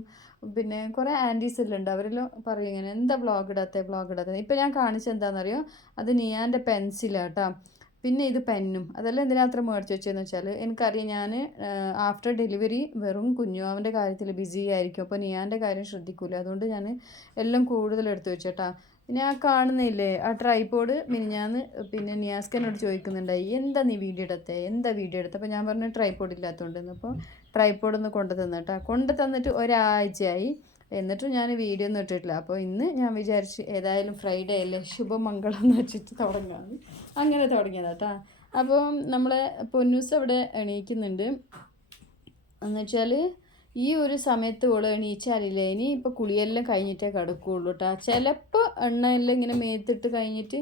പിന്നെ കുറേ ആൻറ്റീസ് എല്ലാം ഉണ്ട്. അവരെല്ലാം പറയും ഇങ്ങനെ എന്താ വ്ളോഗ് ഇടാത്തത്. ഇപ്പം ഞാൻ കാണിച്ചത് എന്താണെന്നറിയോ, അത് നിയാൻ്റെ പെൻസിലാണ് കേട്ടോ. പിന്നെ ഇത് പെന്നും. അതെല്ലാം എന്തിനാ അത്ര മേടിച്ച് വെച്ചതെന്ന് വെച്ചാൽ എനിക്കറിയാം ഞാൻ ആഫ്റ്റർ ഡെലിവറി വെറും കുഞ്ഞുവാവൻ്റെ കാര്യത്തിൽ ബിസി ആയിരിക്കും. അപ്പോൾ നിയാൻ്റെ കാര്യം ശ്രദ്ധിക്കില്ല. അതുകൊണ്ട് ഞാൻ എല്ലാം കൂടുതൽ എടുത്ത് വെച്ചേട്ടാ. പിന്നെ ആ കാണുന്നില്ലേ ആ ട്രൈപോഡ് മിനിഞ്ഞാന്ന് പിന്നെ നിയാസ്കനോട് ചോദിക്കുന്നുണ്ടായി, എന്താ വീഡിയോ എടുത്തത്. അപ്പോൾ ഞാൻ പറഞ്ഞു ട്രൈപോഡ് ഇല്ലാത്തതുകൊണ്ടെന്ന്. അപ്പോൾ ട്രൈപോഡ് ഒന്ന് കൊണ്ടു തന്നിട്ട് ഒരാഴ്ചയായി, എന്നിട്ടും ഞാൻ വീഡിയോ ഒന്നും ഇട്ടിട്ടില്ല. അപ്പോൾ ഇന്ന് ഞാൻ വിചാരിച്ച് ഏതായാലും ഫ്രൈഡേ അല്ലേ, ശുഭമംഗളം എന്ന് വെച്ചിട്ട് തുടങ്ങാമെന്ന്. അങ്ങനെ തുടങ്ങിയതാട്ടാ. അപ്പോൾ നമ്മളെ പൊന്നൂസ് അവിടെ എണീക്കുന്നുണ്ട്. എന്നുവെച്ചാൽ ഈ ഒരു സമയത്ത് ഓള് എണീച്ചാലില്ലേ ഇനി ഇപ്പോൾ കുളിയെല്ലാം കഴിഞ്ഞിട്ടേ കിടക്കുകയുള്ളൂ കേട്ടോ. ചിലപ്പോൾ എണ്ണയെല്ലാം ഇങ്ങനെ മേത്തിട്ട് കഴിഞ്ഞിട്ട്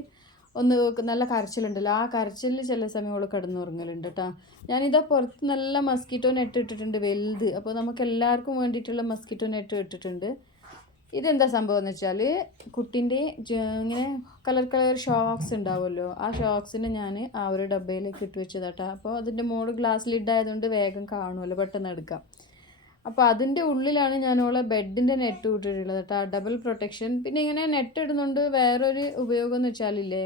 ഒന്ന് നല്ല കരച്ചിലുണ്ടല്ലോ, ആ കരച്ചിലിൽ ചില സമയം ഓൾ കിടന്നുറങ്ങലുണ്ട് കേട്ടോ. ഞാനിതാ പുറത്ത് നല്ല മസ്കിറ്റോ നെറ്റ് ഇട്ടിട്ടുണ്ട് വലുത്. അപ്പോൾ നമുക്ക് എല്ലാവർക്കും വേണ്ടിയിട്ടുള്ള മസ്കിറ്റോ നെറ്റ് ഇട്ടിട്ടുണ്ട്. ഇതെന്താ സംഭവം എന്ന് വെച്ചാൽ കുട്ടീൻ്റെ ഇങ്ങനെ കളർ ഷോക്സ് ഉണ്ടാവുമല്ലോ, ആ ഷോക്സിന് ഞാൻ ആ ഒരു ഡബ്ബയിലേക്ക് ഇട്ട് വെച്ചതാട്ടോ. അപ്പോൾ അതിൻ്റെ മോള് ഗ്ലാസ് ലിഡായതുകൊണ്ട് വേഗം കാണുമല്ലോ, പെട്ടെന്ന് എടുക്കാം. അപ്പോൾ അതിൻ്റെ ഉള്ളിലാണ് ഞാൻ ഓളെ ബെഡിൻ്റെ നെറ്റ് ഇട്ടിട്ടുള്ളത് കേട്ടോ, ഡബിൾ പ്രൊട്ടക്ഷൻ. പിന്നെ ഇങ്ങനെ നെറ്റ് ഇടുന്നുണ്ട് വേറൊരു ഉപയോഗം എന്ന് വെച്ചാലില്ലേ,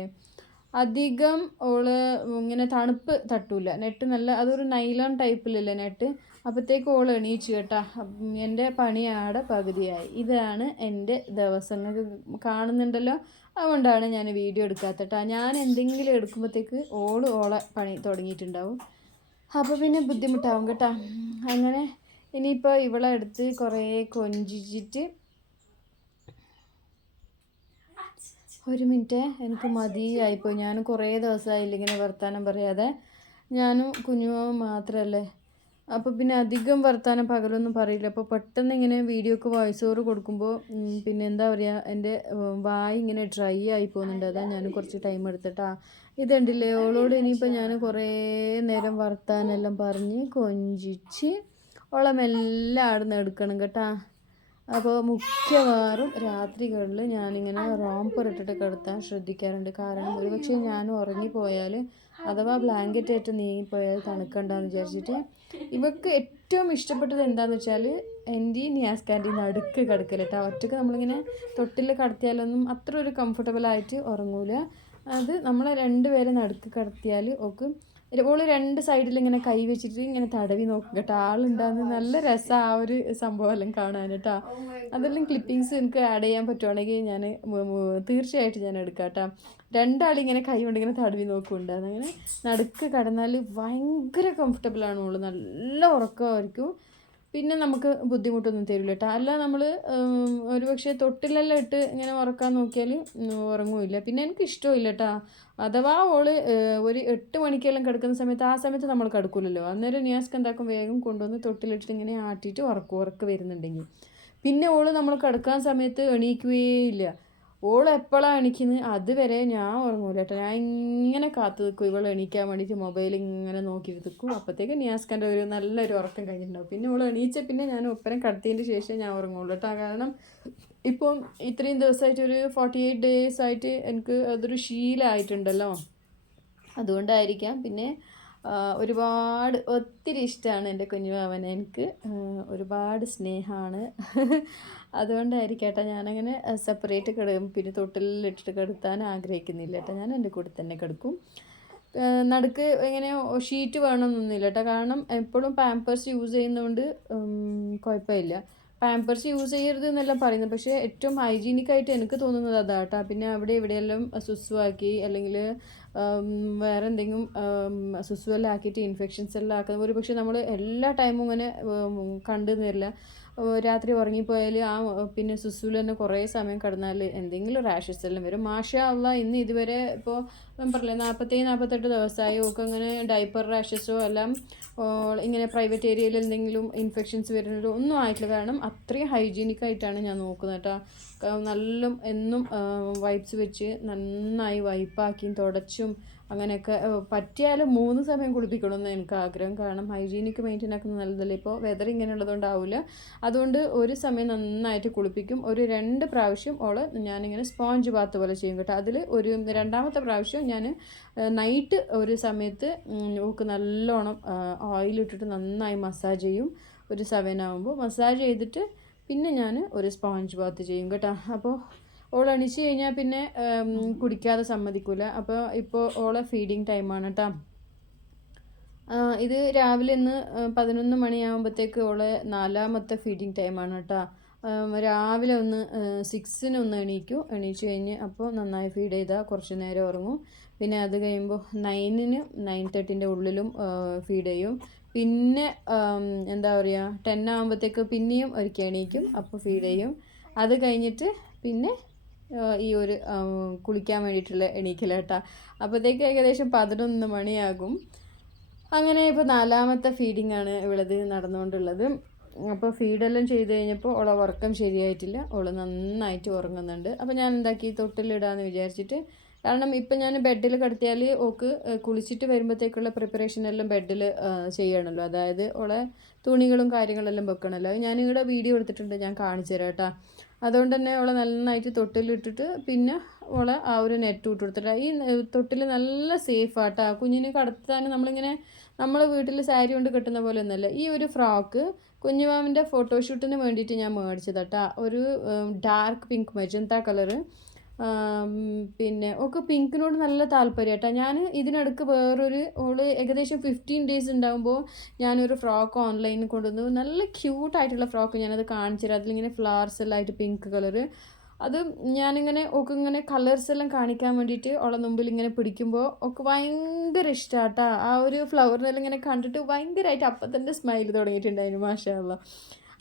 അധികം ഓള് ഇങ്ങനെ തണുപ്പ് തട്ടൂല. നെറ്റ് നല്ല അതൊരു നൈലോൺ ടൈപ്പിലല്ലേ നെറ്റ്. അപ്പോഴത്തേക്ക് ഓൾ എണീച്ചു കേട്ടോ. എൻ്റെ പണിയാടെ പകുതിയായി. ഇതാണ് എൻ്റെ ദിവസങ്ങൾ കാണുന്നുണ്ടല്ലോ. അതുകൊണ്ടാണ് ഞാൻ വീഡിയോ എടുക്കാത്തട്ടാ. ഞാൻ എന്തെങ്കിലും എടുക്കുമ്പോഴത്തേക്ക് ഓളെ പണി തുടങ്ങിയിട്ടുണ്ടാവും. അപ്പോൾ പിന്നെ ബുദ്ധിമുട്ടാവും കേട്ടോ. അങ്ങനെ ഇനിയിപ്പോൾ ഇവളെ എടുത്ത് കുറേ കൊഞ്ചിച്ചിട്ട് ഒരു മിനിറ്റ് എനിക്ക് മതിയായിപ്പോയി. ഞാൻ കുറേ ദിവസമായില്ല ഇങ്ങനെ വർത്താനം പറയാതെ. ഞാനും കുഞ്ഞുമാവും മാത്രമല്ലേ, അപ്പോൾ പിന്നെ അധികം വർത്താനം പകലൊന്നും പറയില്ല. അപ്പോൾ പെട്ടെന്ന് ഇങ്ങനെ വീഡിയോക്ക് വോയിസ് ഓവർ കൊടുക്കുമ്പോൾ പിന്നെ എന്താ പറയുക, എൻ്റെ വായി ഇങ്ങനെ ഡ്രൈ ആയി പോകുന്നുണ്ട്. അതാണ് ഞാൻ കുറച്ച് ടൈം എടുത്തിട്ടാ. ഇതുണ്ടല്ലേ ഓളോട് ഇനിയിപ്പോൾ ഞാൻ കുറേ നേരം വർത്താനെല്ലാം പറഞ്ഞ് കൊഞ്ചിച്ച് ഓളെ മെല്ലെ ആടുന്ന് എടുക്കണം കേട്ടോ. അപ്പോൾ മിക്കവാറും രാത്രികളിൽ ഞാനിങ്ങനെ റോംപർ ഇട്ടിട്ട് കിടത്താൻ ശ്രദ്ധിക്കാറുണ്ട്. കാരണം ഒരുപക്ഷെ ഞാൻ ഉറങ്ങിപ്പോയാൽ അഥവാ ബ്ലാങ്കറ്റ് ആയിട്ട് നീങ്ങിപ്പോയാൽ തണുക്കണ്ടെന്ന് വിചാരിച്ചിട്ട്. ഇവക്ക് ഏറ്റവും ഇഷ്ടപ്പെട്ടത് എന്താണെന്ന് വെച്ചാൽ എൻ്റെ നിയാസ്കാൻ്റെ നടുക്ക് കിടക്കൽ കേട്ടോ. ഒറ്റക്ക് നമ്മളിങ്ങനെ തൊട്ടിൽ കിടത്തിയാലൊന്നും അത്ര ഒരു കംഫർട്ടബിളായിട്ട് ഉറങ്ങൂല. അത് നമ്മളെ 2 പേരെ നടുക്ക് കിടത്തിയാൽ ഓക്ക് ഓള് 2 സൈഡിൽ ഇങ്ങനെ കൈ വെച്ചിട്ട് ഇങ്ങനെ തടവി നോക്കും കേട്ടോ. ആളുണ്ടാകുന്ന നല്ല രസമാണ് ആ ഒരു സംഭവം എല്ലാം കാണാൻ കേട്ടോ. അതെല്ലാം ക്ലിപ്പിങ്സ് എനിക്ക് ആഡ് ചെയ്യാൻ പറ്റുവാണെങ്കിൽ ഞാൻ തീർച്ചയായിട്ടും ഞാൻ എടുക്കാം കേട്ടോ. 2 ആളിങ്ങനെ കൈ കൊണ്ട് ഇങ്ങനെ തടവി നോക്കുന്നുണ്ട്. അതങ്ങനെ നടുക്ക് കടന്നാൽ ഭയങ്കര കംഫർട്ടബിളാണ് ഓള്, നല്ല ഉറക്കമായിരിക്കും. പിന്നെ നമുക്ക് ബുദ്ധിമുട്ടൊന്നും തരില്ല കേട്ടോ. അല്ല നമ്മൾ ഒരുപക്ഷെ തൊട്ടിലെല്ലാം ഇട്ട് ഇങ്ങനെ ഉറക്കാൻ നോക്കിയാൽ ഉറങ്ങുമില്ല. പിന്നെ എനിക്ക് ഇഷ്ടമില്ല കേട്ടോ. അഥവാ ഓള് ഒരു 8 മണിക്കെല്ലാം കിടക്കുന്ന സമയത്ത്, ആ സമയത്ത് നമ്മൾ കിടക്കില്ലല്ലോ, അന്നേരം നിയാസ്ക്ക് എന്താക്കും വേഗം കൊണ്ടുവന്ന് തൊട്ടിലിട്ടിട്ട് ഇങ്ങനെ ആട്ടിയിട്ട് ഉറക്ക് വരുന്നുണ്ടെങ്കിൽ പിന്നെ ഓള് നമ്മൾ കിടക്കാൻ സമയത്ത് എണീക്കുകയേ ഇല്ല. ഓൾ എപ്പോഴാണ് എണീക്കുന്നത് അതുവരെ ഞാൻ ഉറങ്ങൂല കേട്ടോ. ഞാൻ ഇങ്ങനെ കാത്തു നിൽക്കും ഇവൾ എണീക്കാൻ വേണ്ടിയിട്ട് മൊബൈൽ ഇങ്ങനെ നോക്കിയിട്ട് നിൽക്കും. അപ്പോഴത്തേക്ക് നിയാസ്കൻ്റെ ഒരു നല്ലൊരു ഉറക്കം കഴിഞ്ഞിട്ടുണ്ടാവും. പിന്നെ ഓൾ എണീച്ച പിന്നെ ഞാൻ ഒപ്പരം കടത്തിയതിൻ്റെ ശേഷം ഞാൻ ഉറങ്ങുള്ളൂ കേട്ടോ. കാരണം ഇപ്പം ഇത്രയും ദിവസമായിട്ട് ഒരു 48 ഡേയ്സ് ആയിട്ട് എനിക്ക് അതൊരു ശീലമായിട്ടുണ്ടല്ലോ, അതുകൊണ്ടായിരിക്കാം. പിന്നെ ഒരുപാട് ഒത്തിരി ഇഷ്ടമാണ് എൻ്റെ കുഞ്ഞുവാവനെ എനിക്ക്. ഒരുപാട് സ്നേഹമാണ്. അതുകൊണ്ടായിരിക്കും കേട്ടോ ഞാനങ്ങനെ സെപ്പറേറ്റ് കിടക്കും, പിന്നെ തൊട്ടിലിട്ടിട്ട് കിടത്താൻ ആഗ്രഹിക്കുന്നില്ല കേട്ടോ. ഞാൻ എൻ്റെ കൂടെ തന്നെ കിടക്കും. നടുക്ക് ഇങ്ങനെ ഷീറ്റ് വേണമെന്നൊന്നുമില്ല കേട്ടോ. കാരണം എപ്പോഴും പാമ്പേഴ്സ് യൂസ് ചെയ്യുന്നതുകൊണ്ട് കുഴപ്പമില്ല. പാമ്പേഴ്സ് യൂസ് ചെയ്യരുത് എന്നെല്ലാം പറയുന്നത്, പക്ഷേ ഏറ്റവും ഹൈജീനിക് ആയിട്ട് എനിക്ക് തോന്നുന്നത് അതാ കേട്ടോ. പിന്നെ അവിടെ ഇവിടെയെല്ലാം സുസുവാക്കി അല്ലെങ്കിൽ വേറെ എന്തെങ്കിലും സുസുവെല്ലാം ആക്കിയിട്ട് ഇൻഫെക്ഷൻസ് എല്ലാം ആക്കുന്നത്. ഒരു പക്ഷേ നമ്മൾ എല്ലാ ടൈമും ഇങ്ങനെ കണ്ടു തരില്ല. രാത്രി ഉറങ്ങിപ്പോയാൽ പിന്നെ സുസുവിൽ തന്നെ കുറേ സമയം കിടന്നാൽ എന്തെങ്കിലും റാഷസ് എല്ലാം വരും. മാഷാ അള്ളാ ഇന്ന് ഇതുവരെ ഇപ്പോൾ ഞാൻ പറഞ്ഞില്ലേ 47-48 ദിവസമായി ഒക്കെ അങ്ങനെ ഡൈപ്പർ റാഷസോ എല്ലാം ഇങ്ങനെ പ്രൈവറ്റ് ഏരിയയിൽ എന്തെങ്കിലും ഇൻഫെക്ഷൻസ് വരുന്നതോ ഒന്നും ആയിട്ടില്ല. കാരണം അത്രയും ഹൈജീനിക് ആയിട്ടാണ് ഞാൻ നോക്കുന്നത് കേട്ടോ. നല്ല എന്നും വൈപ്സ് വെച്ച് നന്നായി വൈപ്പാക്കിയും തുടച്ചും അങ്ങനെയൊക്കെ പറ്റിയാൽ 3 സമയം കുളിപ്പിക്കണമെന്ന് എനിക്ക് ആഗ്രഹം. കാരണം ഹൈജീനിക്ക് മെയിൻറ്റെയിൻ ആക്കുന്നത് നല്ലതല്ലേ. ഇപ്പോൾ വെതർ ഇങ്ങനെ ഉള്ളതുകൊണ്ടാവില്ല. അതുകൊണ്ട് ഒരു സമയം നന്നായിട്ട് കുളിപ്പിക്കും. ഒരു 2 പ്രാവശ്യം ഞാനിങ്ങനെ സ്പോഞ്ച് ബാത്ത് പോലെ ചെയ്യും കേട്ടോ. അതിൽ ഒരു 2ാമത്തെ പ്രാവശ്യം ഞാൻ നൈറ്റ് ഒരു സമയത്ത് ഓക്ക് നല്ലോണം ഓയിലിട്ടിട്ട് നന്നായി മസാജ് ചെയ്യും. ഒരു 7 ആകുമ്പോൾ മസാജ് ചെയ്തിട്ട് പിന്നെ ഞാൻ ഒരു സ്പോഞ്ച് ബാത്ത് ചെയ്യും കേട്ടോ. അപ്പോൾ എണീച്ച് കഴിഞ്ഞാൽ പിന്നെ കുടിക്കാതെ സമ്മതിക്കില്ല. അപ്പോൾ ഇപ്പോൾ ഫീഡിങ് ടൈമാണ് കേട്ടോ. ഇത് രാവിലെ ഇന്ന് 11 മണിയാകുമ്പോഴത്തേക്ക് 4ാമത്തെ ഫീഡിങ് ടൈമാണ് കേട്ടോ. രാവിലെ 6-ന് എണീക്കും. എണീച്ച് കഴിഞ്ഞ് അപ്പോൾ നന്നായി ഫീഡ് ചെയ്താൽ കുറച്ച് നേരം ഉറങ്ങും. പിന്നെ അത് കഴിയുമ്പോൾ 9-ന് 9:30 ഉള്ളിലും ഫീഡ് ചെയ്യും. പിന്നെ എന്താ പറയുക 10 ആകുമ്പോഴത്തേക്ക് പിന്നെയും ഒരിക്കൽ എണീക്കും, അപ്പോൾ ഫീഡ് ചെയ്യും. അത് കഴിഞ്ഞിട്ട് പിന്നെ ഈ ഒരു കുളിക്കാൻ വേണ്ടിയിട്ടുള്ള എണീക്കൽ കേട്ടോ. അപ്പോഴത്തേക്ക് ഏകദേശം 11 മണിയാകും. അങ്ങനെ ഇപ്പോൾ 4ാമത്തെ ഫീഡിങ് ആണ് ഇവളത് നടന്നുകൊണ്ടുള്ളത്. അപ്പോൾ ഫീഡെല്ലാം ചെയ്ത് കഴിഞ്ഞപ്പോൾ ഉറക്കം ശരിയായിട്ടില്ല. നന്നായിട്ട് ഉറങ്ങുന്നുണ്ട്. അപ്പോൾ ഞാൻ എന്താക്കി തൊട്ടിലിടാമെന്ന് വിചാരിച്ചിട്ട്. കാരണം ഇപ്പം ഞാൻ ബെഡിൽ കിടത്തിയാൽ ഓക്ക് കുളിച്ചിട്ട് വരുമ്പോഴത്തേക്കുള്ള പ്രിപ്പറേഷൻ എല്ലാം ബെഡിൽ ചെയ്യണമല്ലോ. അതായത് തുണികളും കാര്യങ്ങളെല്ലാം വെക്കണമല്ലോ. അത് ഞാനിവിടെ വീഡിയോ എടുത്തിട്ടുണ്ട്, ഞാൻ കാണിച്ചു തരാം കേട്ടോ. അതുകൊണ്ട് തന്നെ നന്നായിട്ട് തൊട്ടിലിട്ടിട്ട് പിന്നെ ആ ഒരു നെറ്റ് ഇട്ട് കൊടുത്തിട്ട് ഈ തൊട്ടിൽ നല്ല സേഫാട്ടോ. കുഞ്ഞിനെ കടത്താൻ നമ്മളിങ്ങനെ നമ്മൾ വീട്ടിൽ സാരി കൊണ്ട് കെട്ടുന്ന പോലെ ഒന്നുമല്ല. ഈ ഒരു ഫ്രോക്ക് കുഞ്ഞുമാമിൻ്റെ ഫോട്ടോഷൂട്ടിന് വേണ്ടിയിട്ട് ഞാൻ മേടിച്ചതാട്ടോ. ഒരു ഡാർക്ക് പിങ്ക് മെജന്ത കളറ്. പിന്നെ ഒക്കെ പിങ്കിനോട് നല്ല താല്പര്യം കേട്ടോ. ഞാൻ ഇതിനിടയ്ക്ക് വേറൊരു ഏകദേശം 15 ഡേയ്സ് ഉണ്ടാകുമ്പോൾ ഞാനൊരു ഫ്രോക്ക് ഓൺലൈനിൽ കൊണ്ടുവന്നു. നല്ല ക്യൂട്ടായിട്ടുള്ള ഫ്രോക്ക് ഞാനത് കാണിച്ചു തരാം. അതിലിങ്ങനെ ഫ്ലവേഴ്സ് എല്ലാം ആയിട്ട് പിങ്ക് കളറ്. അത് ഞാനിങ്ങനെ ഇങ്ങനെ കളേഴ്സ് എല്ലാം കാണിക്കാൻ വേണ്ടിയിട്ട് മുമ്പിൽ ഇങ്ങനെ പിടിക്കുമ്പോൾ ഭയങ്കര ഇഷ്ടമാട്ടോ. ആ ഒരു ഫ്ലവറിനെല്ലാം ഇങ്ങനെ കണ്ടിട്ട് ഭയങ്കരമായിട്ട് അപ്പം തന്നെ സ്മൈൽ തുടങ്ങിയിട്ടുണ്ടായിരുന്നു. മാഷാ അല്ലാ.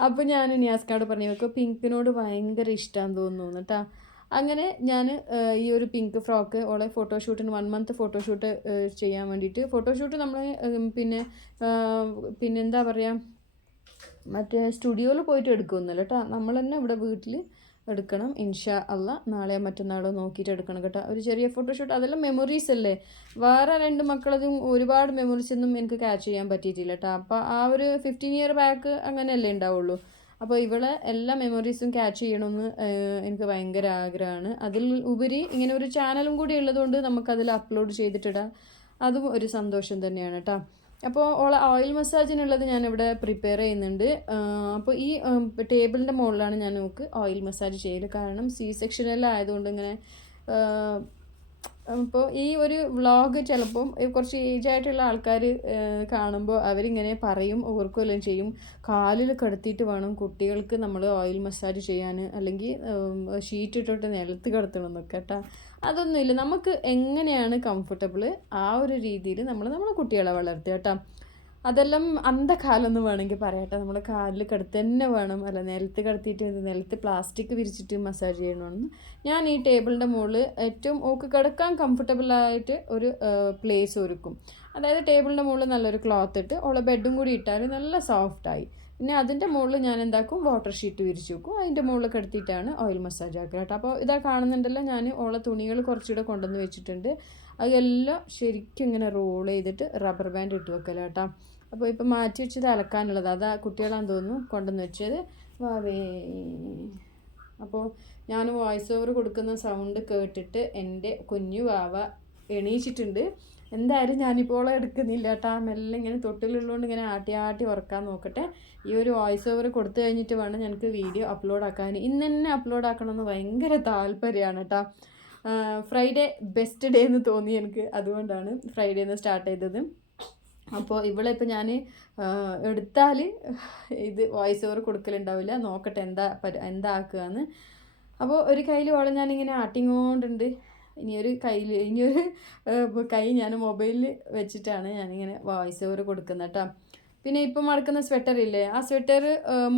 അപ്പോൾ ഞാൻ നിയാസ്കാട് പറഞ്ഞു പിങ്കിനോട് ഭയങ്കര ഇഷ്ടമാണെന്ന് തോന്നുന്നു കേട്ടോ. അങ്ങനെ ഞാൻ ഈ ഒരു പിങ്ക് ഫ്രോക്ക് ഫോട്ടോഷൂട്ടിന് 1 മന്ത് ഫോട്ടോഷൂട്ട് ചെയ്യാൻ വേണ്ടിയിട്ട് ഫോട്ടോഷൂട്ട് നമ്മൾ പിന്നെ എന്താ പറയുക മറ്റേ സ്റ്റുഡിയോയിൽ പോയിട്ട് എടുക്കുമെന്നല്ല കേട്ടോ. നമ്മൾ തന്നെ ഇവിടെ വീട്ടിൽ എടുക്കണം ഇൻഷാ അള്ളാ. നാളെയോ മറ്റന്നാളോ നോക്കിയിട്ട് എടുക്കണം കേട്ടോ. ഒരു ചെറിയ ഫോട്ടോഷൂട്ട്, അതെല്ലാം മെമ്മറീസ് അല്ലേ. വേറെ 2 മക്കളതും ഒരുപാട് മെമ്മറീസ് ഒന്നും എനിക്ക് ക്യാച്ച് ചെയ്യാൻ പറ്റിയിട്ടില്ല കേട്ടോ. അപ്പോൾ ആ ഒരു 15 ഇയർ ബാക്ക് അങ്ങനെയല്ലേ ഉണ്ടാവുള്ളൂ. അപ്പോൾ ഇവളെ എല്ലാ മെമ്മറീസും ക്യാച്ച് ചെയ്യണമെന്ന് എനിക്ക് ഭയങ്കര ആഗ്രഹമാണ്. അതിൽ ഉപരി ഇങ്ങനെ ഒരു ചാനലും കൂടി ഉള്ളതുകൊണ്ട് നമുക്കതിൽ അപ്ലോഡ് ചെയ്തിട്ടിടാം. അതും ഒരു സന്തോഷം തന്നെയാണ് കേട്ടോ. അപ്പോൾ ഓയിൽ മസാജിനുള്ളത് ഞാനിവിടെ പ്രിപ്പയർ ചെയ്യുന്നുണ്ട്. അപ്പോൾ ഈ ടേബിളിൻ്റെ മുകളിലാണ് ഞാൻ ഓയിൽ മസാജ് ചെയ്യൽ. കാരണം സെക്ഷനെല്ലാം ആയതുകൊണ്ട് ഇങ്ങനെ അപ്പോൾ ഈ ഒരു വ്ളോഗ് ചിലപ്പം കുറച്ച് ഏജായിട്ടുള്ള ആൾക്കാർ കാണുമ്പോൾ അവരിങ്ങനെ പറയും, ഓർക്കുമെല്ലാം ചെയ്യും, കാലിൽ കിടത്തിയിട്ട് വേണം കുട്ടികൾക്ക് നമ്മൾ ഓയിൽ മസാജ് ചെയ്യാൻ, അല്ലെങ്കിൽ ഷീറ്റ് ഇട്ടിട്ട് നിലത്ത് കിടത്തണം എന്നൊക്കെ കേട്ടോ. അതൊന്നുമില്ല, നമുക്ക് എങ്ങനെയാണ് കംഫർട്ടബിൾ ആ ഒരു രീതിയിൽ നമ്മളെ കുട്ടികളെ വളർത്തുക കേട്ടോ. അതെല്ലാം അന്ധകാലം എന്ന് വേണമെങ്കിൽ പറയട്ടെ. നമ്മുടെ കാലിൽ കിടത്തി തന്നെ വേണം, അല്ല നിലത്ത് കിടത്തിയിട്ട് നിലത്ത് പ്ലാസ്റ്റിക് വിരിച്ചിട്ട് മസാജ് ചെയ്യണമെന്ന്. ഞാൻ ഈ ടേബിളിൻ്റെ മുകളിൽ ഏറ്റവും കിടക്കാൻ കംഫർട്ടബിളായിട്ട് ഒരു പ്ലേസ് ഒരുക്കും. അതായത് ടേബിളിൻ്റെ മുകളിൽ നല്ലൊരു ക്ലോത്ത് ഇട്ട് ബെഡും കൂടി ഇട്ടാൽ നല്ല സോഫ്റ്റായി. പിന്നെ അതിൻ്റെ മുകളിൽ ഞാൻ എന്താക്കും, വാട്ടർ ഷീറ്റ് വിരിച്ച് വെക്കും. അതിൻ്റെ മുകളിൽ കിടത്തിയിട്ടാണ് ഓയിൽ മസാജ് ആക്കുക കേട്ടോ. അപ്പോൾ ഇതാ കാണുന്നുണ്ടല്ലോ, ഞാൻ തുണികൾ കുറച്ചുകൂടെ കൊണ്ടുവന്ന് വെച്ചിട്ടുണ്ട്. അതെല്ലാം ശരിക്കും ഇങ്ങനെ റോൾ ചെയ്തിട്ട് റബ്ബർ ബാൻഡ് ഇട്ട് വെക്കല കേട്ടോ. അപ്പോൾ ഇപ്പം മാറ്റി വെച്ചത് അലക്കാനുള്ളത്, അതാ കുട്ടികളാന്ന് തോന്നുന്നു കൊണ്ടുവന്ന് വെച്ചത്. വാവേ. അപ്പോൾ ഞാൻ വോയിസ് ഓവർ കൊടുക്കുന്ന സൗണ്ട് കേട്ടിട്ട് എൻ്റെ കുഞ്ഞു വാവ എണീച്ചിട്ടുണ്ട്. എന്തായാലും ഞാനിപ്പോൾ എടുക്കുന്നില്ല കേട്ടോ. മെല്ലെ ഇങ്ങനെ തൊട്ടിലുള്ളതുകൊണ്ട് ഇങ്ങനെ ആട്ടി ആട്ടി ഉറക്കാൻ നോക്കട്ടെ. ഈ ഒരു വോയിസ് ഓവർ കൊടുത്തു കഴിഞ്ഞിട്ട് വേണം ഞങ്ങൾക്ക് വീഡിയോ അപ്ലോഡ് ആക്കാൻ. ഇന്ന് തന്നെ അപ്ലോഡ് ആക്കണമെന്ന് ഭയങ്കര താല്പര്യമാണ് കേട്ടോ. ഫ്രൈഡേ ബെസ്റ്റ് ഡേ എന്ന് തോന്നി എനിക്ക്, അതുകൊണ്ടാണ് ഫ്രൈഡേന്ന് സ്റ്റാർട്ട് ചെയ്തത്. അപ്പോൾ ഇവിടെ ഇപ്പോൾ ഞാൻ എടുത്താൽ ഇത് വോയിസ് ഓവർ കൊടുക്കലുണ്ടാവില്ല. നോക്കട്ടെ എന്താ ആക്കുകയെന്ന്. അപ്പോൾ ഒരു കയ്യിൽ ഓളെ ഞാനിങ്ങനെ ആട്ടിങ്ങോണ്ടുണ്ട്. ഇനിയൊരു കൈ ഞാൻ മൊബൈലിൽ വെച്ചിട്ടാണ് ഞാനിങ്ങനെ വോയിസ് ഓവർ കൊടുക്കുന്നത് കേട്ടോ. പിന്നെ ഇപ്പം മടക്കുന്ന സ്വെറ്റർ ഇല്ലേ, ആ സ്വെറ്റർ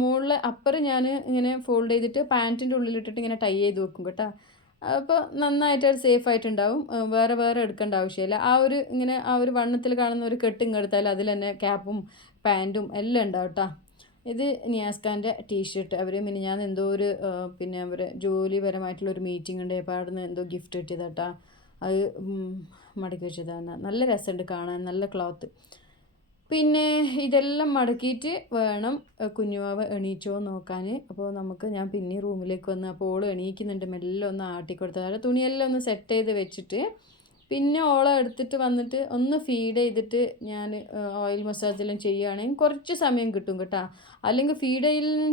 മുകളിൽ അപ്പർ ഞാൻ ഇങ്ങനെ ഫോൾഡ് ചെയ്തിട്ട് പാൻറ്റിൻ്റെ ഉള്ളിലിട്ടിട്ട് ഇങ്ങനെ ടൈ ചെയ്ത് വെക്കും കേട്ടോ. അപ്പോൾ നന്നായിട്ട് അത് സേഫ് ആയിട്ടുണ്ടാവും. വേറെ വേറെ എടുക്കേണ്ട ആവശ്യമില്ല. ആ ഒരു വണ്ണത്തിൽ കാണുന്ന ഒരു കെട്ടിങ് എടുത്താൽ അതിൽ തന്നെ ക്യാപ്പും പാൻറ്റും എല്ലാം ഉണ്ടാവും കേട്ടോ. ഇത് നിയാസ്ഖാൻ്റെ ടീഷർട്ട്. അവർ പിന്നെ ഞാൻ എന്തോ ഒരു പിന്നെ അവർ ജോലിപരമായിട്ടുള്ളൊരു മീറ്റിംഗ് ഉണ്ട്, അപ്പോൾ അവിടെ നിന്ന് എന്തോ ഗിഫ്റ്റ് കിട്ടിയതാട്ടാ. അത് മടക്കി വെച്ചതാണ്. നല്ല രസമുണ്ട് കാണാൻ, നല്ല ക്ലോത്ത്. പിന്നെ ഇതെല്ലാം മടക്കിയിട്ട് വേണം കുഞ്ഞുവാവ് എണീച്ചോ നോക്കാൻ. അപ്പോൾ ഞാൻ പിന്നെ റൂമിലേക്ക് വന്ന് അപ്പോൾ ഓൾ എണീക്കുന്നുണ്ട്. മെല്ലെ ഒന്ന് ആട്ടിക്കൊടുത്തത്, തുണിയെല്ലാം ഒന്ന് സെറ്റ് ചെയ്ത് വെച്ചിട്ട് പിന്നെ ഓളെ എടുത്തിട്ട് വന്നിട്ട് ഒന്ന് ഫീഡ് ചെയ്തിട്ട് ഞാൻ ഓയിൽ മസാജെല്ലാം ചെയ്യുകയാണെങ്കിൽ കുറച്ച് സമയം കിട്ടും കേട്ടോ. അല്ലെങ്കിൽ ഫീഡ്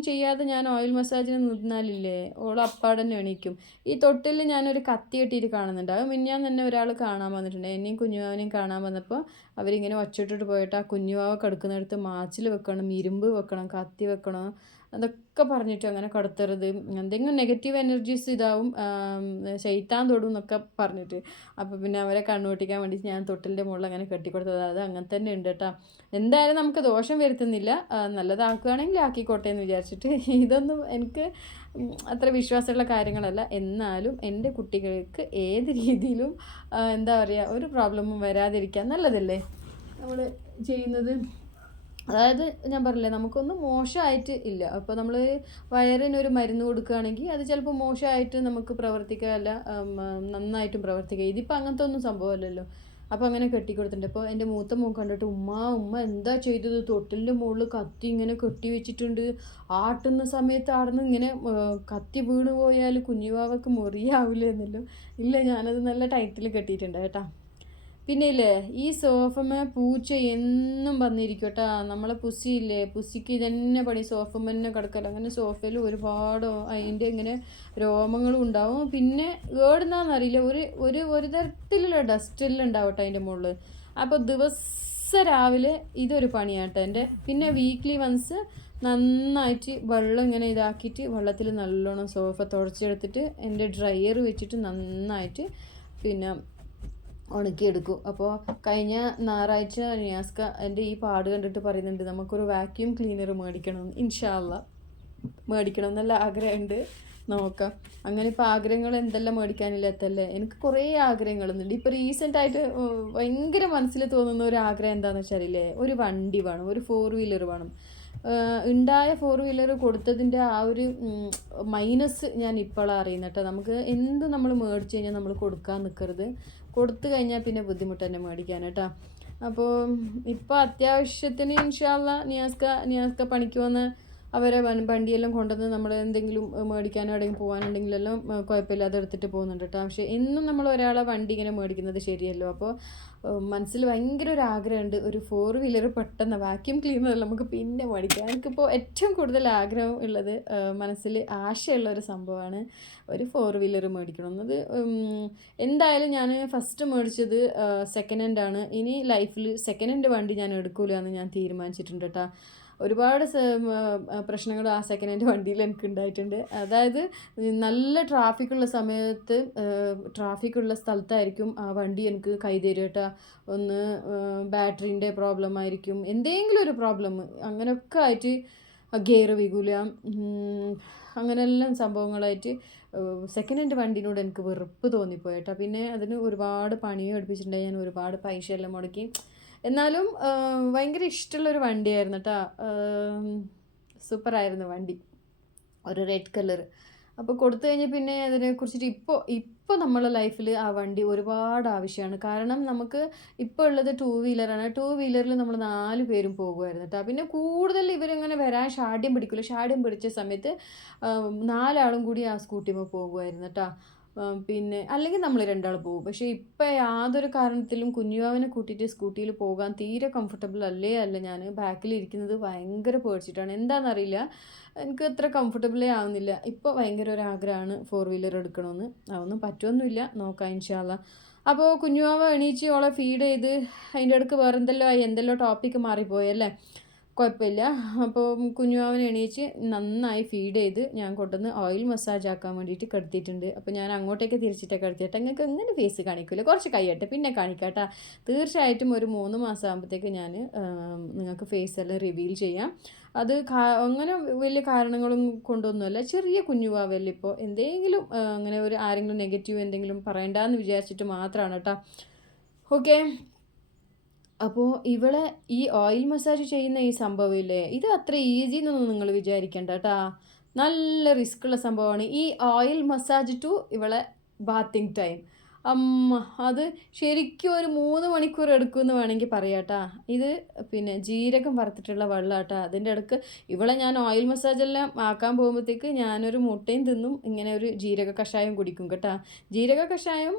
ചെയ്യാതെ ഞാൻ ഓയിൽ മസാജിന് നിന്നാലില്ലേ ഓൾ അപ്പാടന്നെ എണീക്കും. ഈ തൊട്ടിൽ ഞാനൊരു കത്തി കെട്ടിയിട്ട് കാണുന്നുണ്ട്. അത് മിന്നാൻ തന്നെ ഒരാൾ കാണാൻ വന്നിട്ടുണ്ട്. എന്നെയും കുഞ്ഞുവാവിനെയും കാണാൻ വന്നപ്പോൾ അവരിങ്ങനെ ഒച്ചിട്ടിട്ട് പോയിട്ട് ആ കുഞ്ഞുവാവ കിടക്കുന്നിടത്ത് മാച്ചിൽ വെക്കണം, ഇരുമ്പ് വെക്കണം, കത്തി വെക്കണം, അതൊക്കെ പറഞ്ഞിട്ട് അങ്ങനെ കടത്തരുത്, എന്തെങ്കിലും നെഗറ്റീവ് എനർജീസ് ഇതാവും, ശൈത്താൻ തൊടും എന്നൊക്കെ പറഞ്ഞിട്ട്. അപ്പോൾ പിന്നെ അവരെ കണ്ണുപൊട്ടിക്കാൻ വേണ്ടിയിട്ട് ഞാൻ തൊട്ടിലിൻ്റെ മുകളിൽ അങ്ങനെ കെട്ടിക്കൊടുത്തത്. അത് അങ്ങനെ തന്നെ ഉണ്ട് കേട്ടോ. എന്തായാലും നമുക്ക് ദോഷം വരുത്തുന്നില്ല, നല്ലതാക്കുകയാണെങ്കിൽ ആക്കിക്കോട്ടെ എന്ന് വിചാരിച്ചിട്ട്. ഇതൊന്നും എനിക്ക് അത്ര വിശ്വാസമുള്ള കാര്യങ്ങളല്ല. എന്നാലും എൻ്റെ കുട്ടികൾക്ക് ഏത് രീതിയിലും എന്താ പറയുക, ഒരു പ്രോബ്ലമും വരാതിരിക്കാൻ നല്ലതല്ലേ നമ്മൾ ചെയ്യുന്നത്. അതായത് ഞാൻ പറഞ്ഞില്ലേ, നമുക്കൊന്നും മോശമായിട്ട് ഇല്ല. അപ്പോൾ നമ്മൾ വയറിനൊരു മരുന്ന് കൊടുക്കുകയാണെങ്കിൽ അത് ചിലപ്പോൾ മോശമായിട്ട് നമുക്ക് പ്രവർത്തിക്കുകയല്ല, നന്നായിട്ടും പ്രവർത്തിക്കുക. ഇതിപ്പോൾ അങ്ങനത്തെ ഒന്നും സംഭവമല്ലല്ലോ. അപ്പോൾ അങ്ങനെ കെട്ടിക്കൊടുത്തിട്ടുണ്ട്. അപ്പോൾ എൻ്റെ മൂത്ത മോൻ കണ്ടിട്ട് ഉമ്മ എന്താ ചെയ്തത്, തൊട്ടിലിൻ്റെ മുകളിൽ കത്തി ഇങ്ങനെ കെട്ടി വെച്ചിട്ടുണ്ട്, ആട്ടുന്ന സമയത്ത് ആടുന്ന് ഇങ്ങനെ കത്തി വീണ് പോയാൽ കുഞ്ഞുവാവക്ക് മുറിയാവില്ല എന്നല്ലോ. ഇല്ല, ഞാനത് നല്ല ടൈറ്റിൽ കെട്ടിയിട്ടുണ്ട് കേട്ടോ. പിന്നെ ഇല്ലേ, ഈ സോഫമേ പൂച്ച എന്നും വന്നിരിക്കും കേട്ടോ. നമ്മളെ പുസ്സിയില്ലേ, പുസ്സിക്ക് ഇതന്നെ പണി, സോഫമ്മ തന്നെ കിടക്കല. അങ്ങനെ സോഫയിൽ ഒരുപാട് അതിൻ്റെ ഇങ്ങനെ രോമങ്ങളും ഉണ്ടാവും. പിന്നെ ഏടുന്നാന്നറിയില്ല, ഒരു തരത്തിലുള്ള ഡസ്റ്റെല്ലാം ഉണ്ടാവും കേട്ടോ അതിൻ്റെ മുകളിൽ. അപ്പോൾ ദിവസം രാവിലെ ഇതൊരു പണിയാട്ടോ എൻ്റെ. പിന്നെ വീക്ക്ലി വൺസ് നന്നായിട്ട് വെള്ളം ഇങ്ങനെ ഇതാക്കിയിട്ട് വെള്ളത്തിൽ നല്ലോണം സോഫ തുടച്ചെടുത്തിട്ട് എൻ്റെ ഡ്രയർ വെച്ചിട്ട് നന്നായിട്ട് പിന്നെ ഉണക്കിയെടുക്കും. അപ്പോൾ കഴിഞ്ഞ ഞായറാഴ്ച നിയാസ്ക എൻ്റെ ഈ പാട് കണ്ടിട്ട് പറയുന്നുണ്ട് നമുക്കൊരു വാക്യൂം ക്ലീനർ മേടിക്കണം, ഇൻഷാ അല്ലാ മേടിക്കണം എന്നുള്ള ആഗ്രഹമുണ്ട്. നോക്കാം. അങ്ങനെ ഇപ്പോൾ ആഗ്രഹങ്ങൾ എന്തെല്ലാം മേടിക്കാനില്ലാത്തല്ലേ. എനിക്ക് കുറേ ആഗ്രഹങ്ങളുണ്ട്. ഇപ്പോൾ റീസെൻ്റായിട്ട് ഭയങ്കര മനസ്സിൽ തോന്നുന്ന ഒരു ആഗ്രഹം എന്താണെന്ന് വെച്ചാലില്ലേ, ഒരു വണ്ടി വേണം, ഒരു 4 വീലർ വേണം. ഉണ്ടായ 4 വീലർ കൊടുത്തതിൻ്റെ ആ ഒരു മൈനസ് ഞാൻ ഇപ്പോഴാണ് അറിയുന്നത് കേട്ടോ. നമുക്ക് എന്ത് നമ്മൾ മേടിച്ച് കഴിഞ്ഞാൽ നമ്മൾ കൊടുക്കാൻ നിൽക്കരുത്. കൊടുത്തു കഴിഞ്ഞാൽ പിന്നെ ബുദ്ധിമുട്ട് തന്നെ മേടിക്കാൻ കേട്ടോ. അപ്പോൾ ഇപ്പോൾ അത്യാവശ്യത്തിന് ഇൻഷാ അല്ലാ നിയാസ്ക പണിക്ക് വന്ന് അവരെ വണ്ടിയെല്ലാം കൊണ്ടുവന്ന് നമ്മൾ എന്തെങ്കിലും മേടിക്കാനോ എവിടെയെങ്കിലും പോകാനുണ്ടെങ്കിലെല്ലാം കുഴപ്പമില്ലാതെ എടുത്തിട്ട് പോകുന്നുണ്ട് കേട്ടോ. പക്ഷേ എന്നും നമ്മൾ ഒരാളെ വണ്ടി ഇങ്ങനെ മേടിക്കുന്നത് ശരിയല്ലോ. അപ്പോൾ മനസ്സിൽ ഭയങ്കര ഒരു ആഗ്രഹമുണ്ട്, ഒരു 4 വീലർ പെട്ടെന്ന് വാക്യൂം ക്ലീനർ നമുക്ക് പിന്നെ മേടിക്കാം. എനിക്കിപ്പോൾ ഏറ്റവും കൂടുതൽ ആഗ്രഹം ഉള്ളത്, മനസ്സിൽ ആശയുള്ള ഒരു സംഭവമാണ്, ഒരു 4 വീലർ മേടിക്കണമെന്നത്. എന്തായാലും ഞാൻ ഫസ്റ്റ് മേടിച്ചത് സെക്കൻഡ് ഹാൻഡ് ആണ്. ഇനി ലൈഫിൽ സെക്കൻഡ് ഹാൻഡ് വണ്ടി ഞാൻ എടുക്കില്ല എന്ന് ഞാൻ തീരുമാനിച്ചിട്ടുണ്ട് കേട്ടോ. ഒരുപാട് പ്രശ്നങ്ങൾ ആ സെക്കൻഡ് ഹാൻഡ് വണ്ടിയിൽ എനിക്ക് ഉണ്ടായിട്ടുണ്ട്. അതായത് നല്ല ട്രാഫിക്കുള്ള സമയത്ത് ട്രാഫിക്കുള്ള സ്ഥലത്തായിരിക്കും ആ വണ്ടി എനിക്ക് കൈതരും കേട്ടോ. ഒന്ന് ബാറ്ററീൻ്റെ പ്രോബ്ലം ആയിരിക്കും, എന്തെങ്കിലും ഒരു പ്രോബ്ലം അങ്ങനെയൊക്കെ ആയിട്ട് ഗിയർ വീകൂല, അങ്ങനെയെല്ലാം സംഭവങ്ങളായിട്ട് സെക്കൻഡ് ഹാൻഡ് വണ്ടീനോട് എനിക്ക് വെറുപ്പ് തോന്നിപ്പോയി കേട്ടോ. പിന്നെ അതിന് ഒരുപാട് പണിയും എടുപ്പിച്ചിട്ടുണ്ടായി, ഞാൻ ഒരുപാട് പൈസ എല്ലാം മുടക്കി. എന്നാലും ഭയങ്കര ഇഷ്ടമുള്ളൊരു വണ്ടിയായിരുന്നു കേട്ടോ. സൂപ്പറായിരുന്നു വണ്ടി, ഒരു റെഡ് കളർ. അപ്പോൾ കൊടുത്തു കഴിഞ്ഞാൽ പിന്നെ അതിനെക്കുറിച്ചിട്ട് ഇപ്പോൾ നമ്മളെ ലൈഫിൽ ആ വണ്ടി ഒരുപാട് ആവശ്യമാണ്. കാരണം നമുക്ക് ഇപ്പോൾ ഉള്ളത് 2 വീലറാണ്. 2 വീലറിൽ നമ്മൾ 4 പേരും പോകുമായിരുന്നു കേട്ടോ. പിന്നെ കൂടുതൽ ഇവരിങ്ങനെ വരാൻ ഷാഢ്യം പിടിക്കില്ല. ഷാഢ്യം പിടിച്ച സമയത്ത് 4 ആളും കൂടി ആ സ്കൂട്ടിമ്മ പോകുമായിരുന്നു കേട്ടോ. പിന്നെ അല്ലെങ്കിൽ നമ്മൾ രണ്ടാൾ പോകും. പക്ഷേ ഇപ്പം യാതൊരു കാരണത്തിലും കുഞ്ഞുവാവിനെ കൂട്ടിയിട്ട് സ്കൂട്ടിയിൽ പോകാൻ തീരെ കംഫർട്ടബിൾ അല്ല. ഞാൻ ബാക്കിലിരിക്കുന്നത് ഭയങ്കര പേടിച്ചിട്ടാണ്. എന്താണെന്നറിയില്ല, എനിക്ക് അത്ര കംഫർട്ടബിളേ ആവുന്നില്ല. ഇപ്പോൾ ഭയങ്കര ഒരു ആഗ്രഹമാണ് ഫോർ വീലർ എടുക്കണമെന്ന്. അതൊന്നും പറ്റുമൊന്നുമില്ല, നോക്കാം ഇൻഷാ അള്ളാ. അപ്പോൾ കുഞ്ഞുവാവ എണീച്ച് ഓളെ ഫീഡ് ചെയ്ത് അതിൻ്റെ ഇടയ്ക്ക് വേറെ എന്തെല്ലോ ടോപ്പിക്ക് മാറിപ്പോയല്ലേ, കുഴപ്പമില്ല. അപ്പോൾ കുഞ്ഞുവാവനെ എണീച്ച് നന്നായി ഫീഡ് ചെയ്ത് ഞാൻ കൊണ്ടുവന്ന് ഓയിൽ മസാജ് ആക്കാൻ വേണ്ടിയിട്ട് കിടത്തിയിട്ടുണ്ട്. അപ്പോൾ ഞാൻ അങ്ങോട്ടേക്ക് തിരിച്ചിട്ട് കിടത്തിയിട്ട് നിങ്ങൾക്ക് എങ്ങനെ ഫേസ് കാണിക്കില്ല, കുറച്ച് കഴിയട്ടെ പിന്നെ കാണിക്കാട്ടാ. തീർച്ചയായിട്ടും ഒരു 3 മാസം ആകുമ്പോഴത്തേക്ക് ഞാൻ നിങ്ങൾക്ക് ഫേസ് എല്ലാം റിവീൽ ചെയ്യാം. അത് അങ്ങനെ വലിയ കാരണങ്ങളും കൊണ്ടൊന്നുമല്ല, ചെറിയ കുഞ്ഞുവാവല്ലേ ഇപ്പോൾ, എന്തെങ്കിലും അങ്ങനെ ഒരു ആരെങ്കിലും നെഗറ്റീവ് എന്തെങ്കിലും പറയണ്ടെന്ന് വിചാരിച്ചിട്ട് മാത്രമാണ് കേട്ടോ. ഓക്കെ. അപ്പോൾ ഇവളെ ഈ ഓയിൽ മസാജ് ചെയ്യുന്ന ഈ സംഭവമില്ലേ, ഇത് അത്ര ഈസി എന്നൊന്നും നിങ്ങൾ വിചാരിക്കേണ്ട കേട്ടാ. നല്ല റിസ്ക് ഉള്ള സംഭവമാണ് ഈ ഓയിൽ മസാജ് ടു ഇവളെ ബാത്തിങ് ടൈം. അമ്മ, അത് ശരിക്കും ഒരു 3 മണിക്കൂർ എടുക്കുമെന്ന് വേണമെങ്കിൽ പറയാട്ടാ. ഇത് പിന്നെ ജീരകം വറുത്തിട്ടുള്ള വെള്ളമാട്ടാ. അതിൻ്റെ ഇടയ്ക്ക് ഇവളെ ഞാൻ ഓയിൽ മസാജെല്ലാം ആക്കാൻ പോകുമ്പോഴത്തേക്ക് ഞാനൊരു മുട്ടയും തിന്നും, ഇങ്ങനെ ഒരു ജീരക കഷായം കുടിക്കും കേട്ടോ. ജീരക കഷായം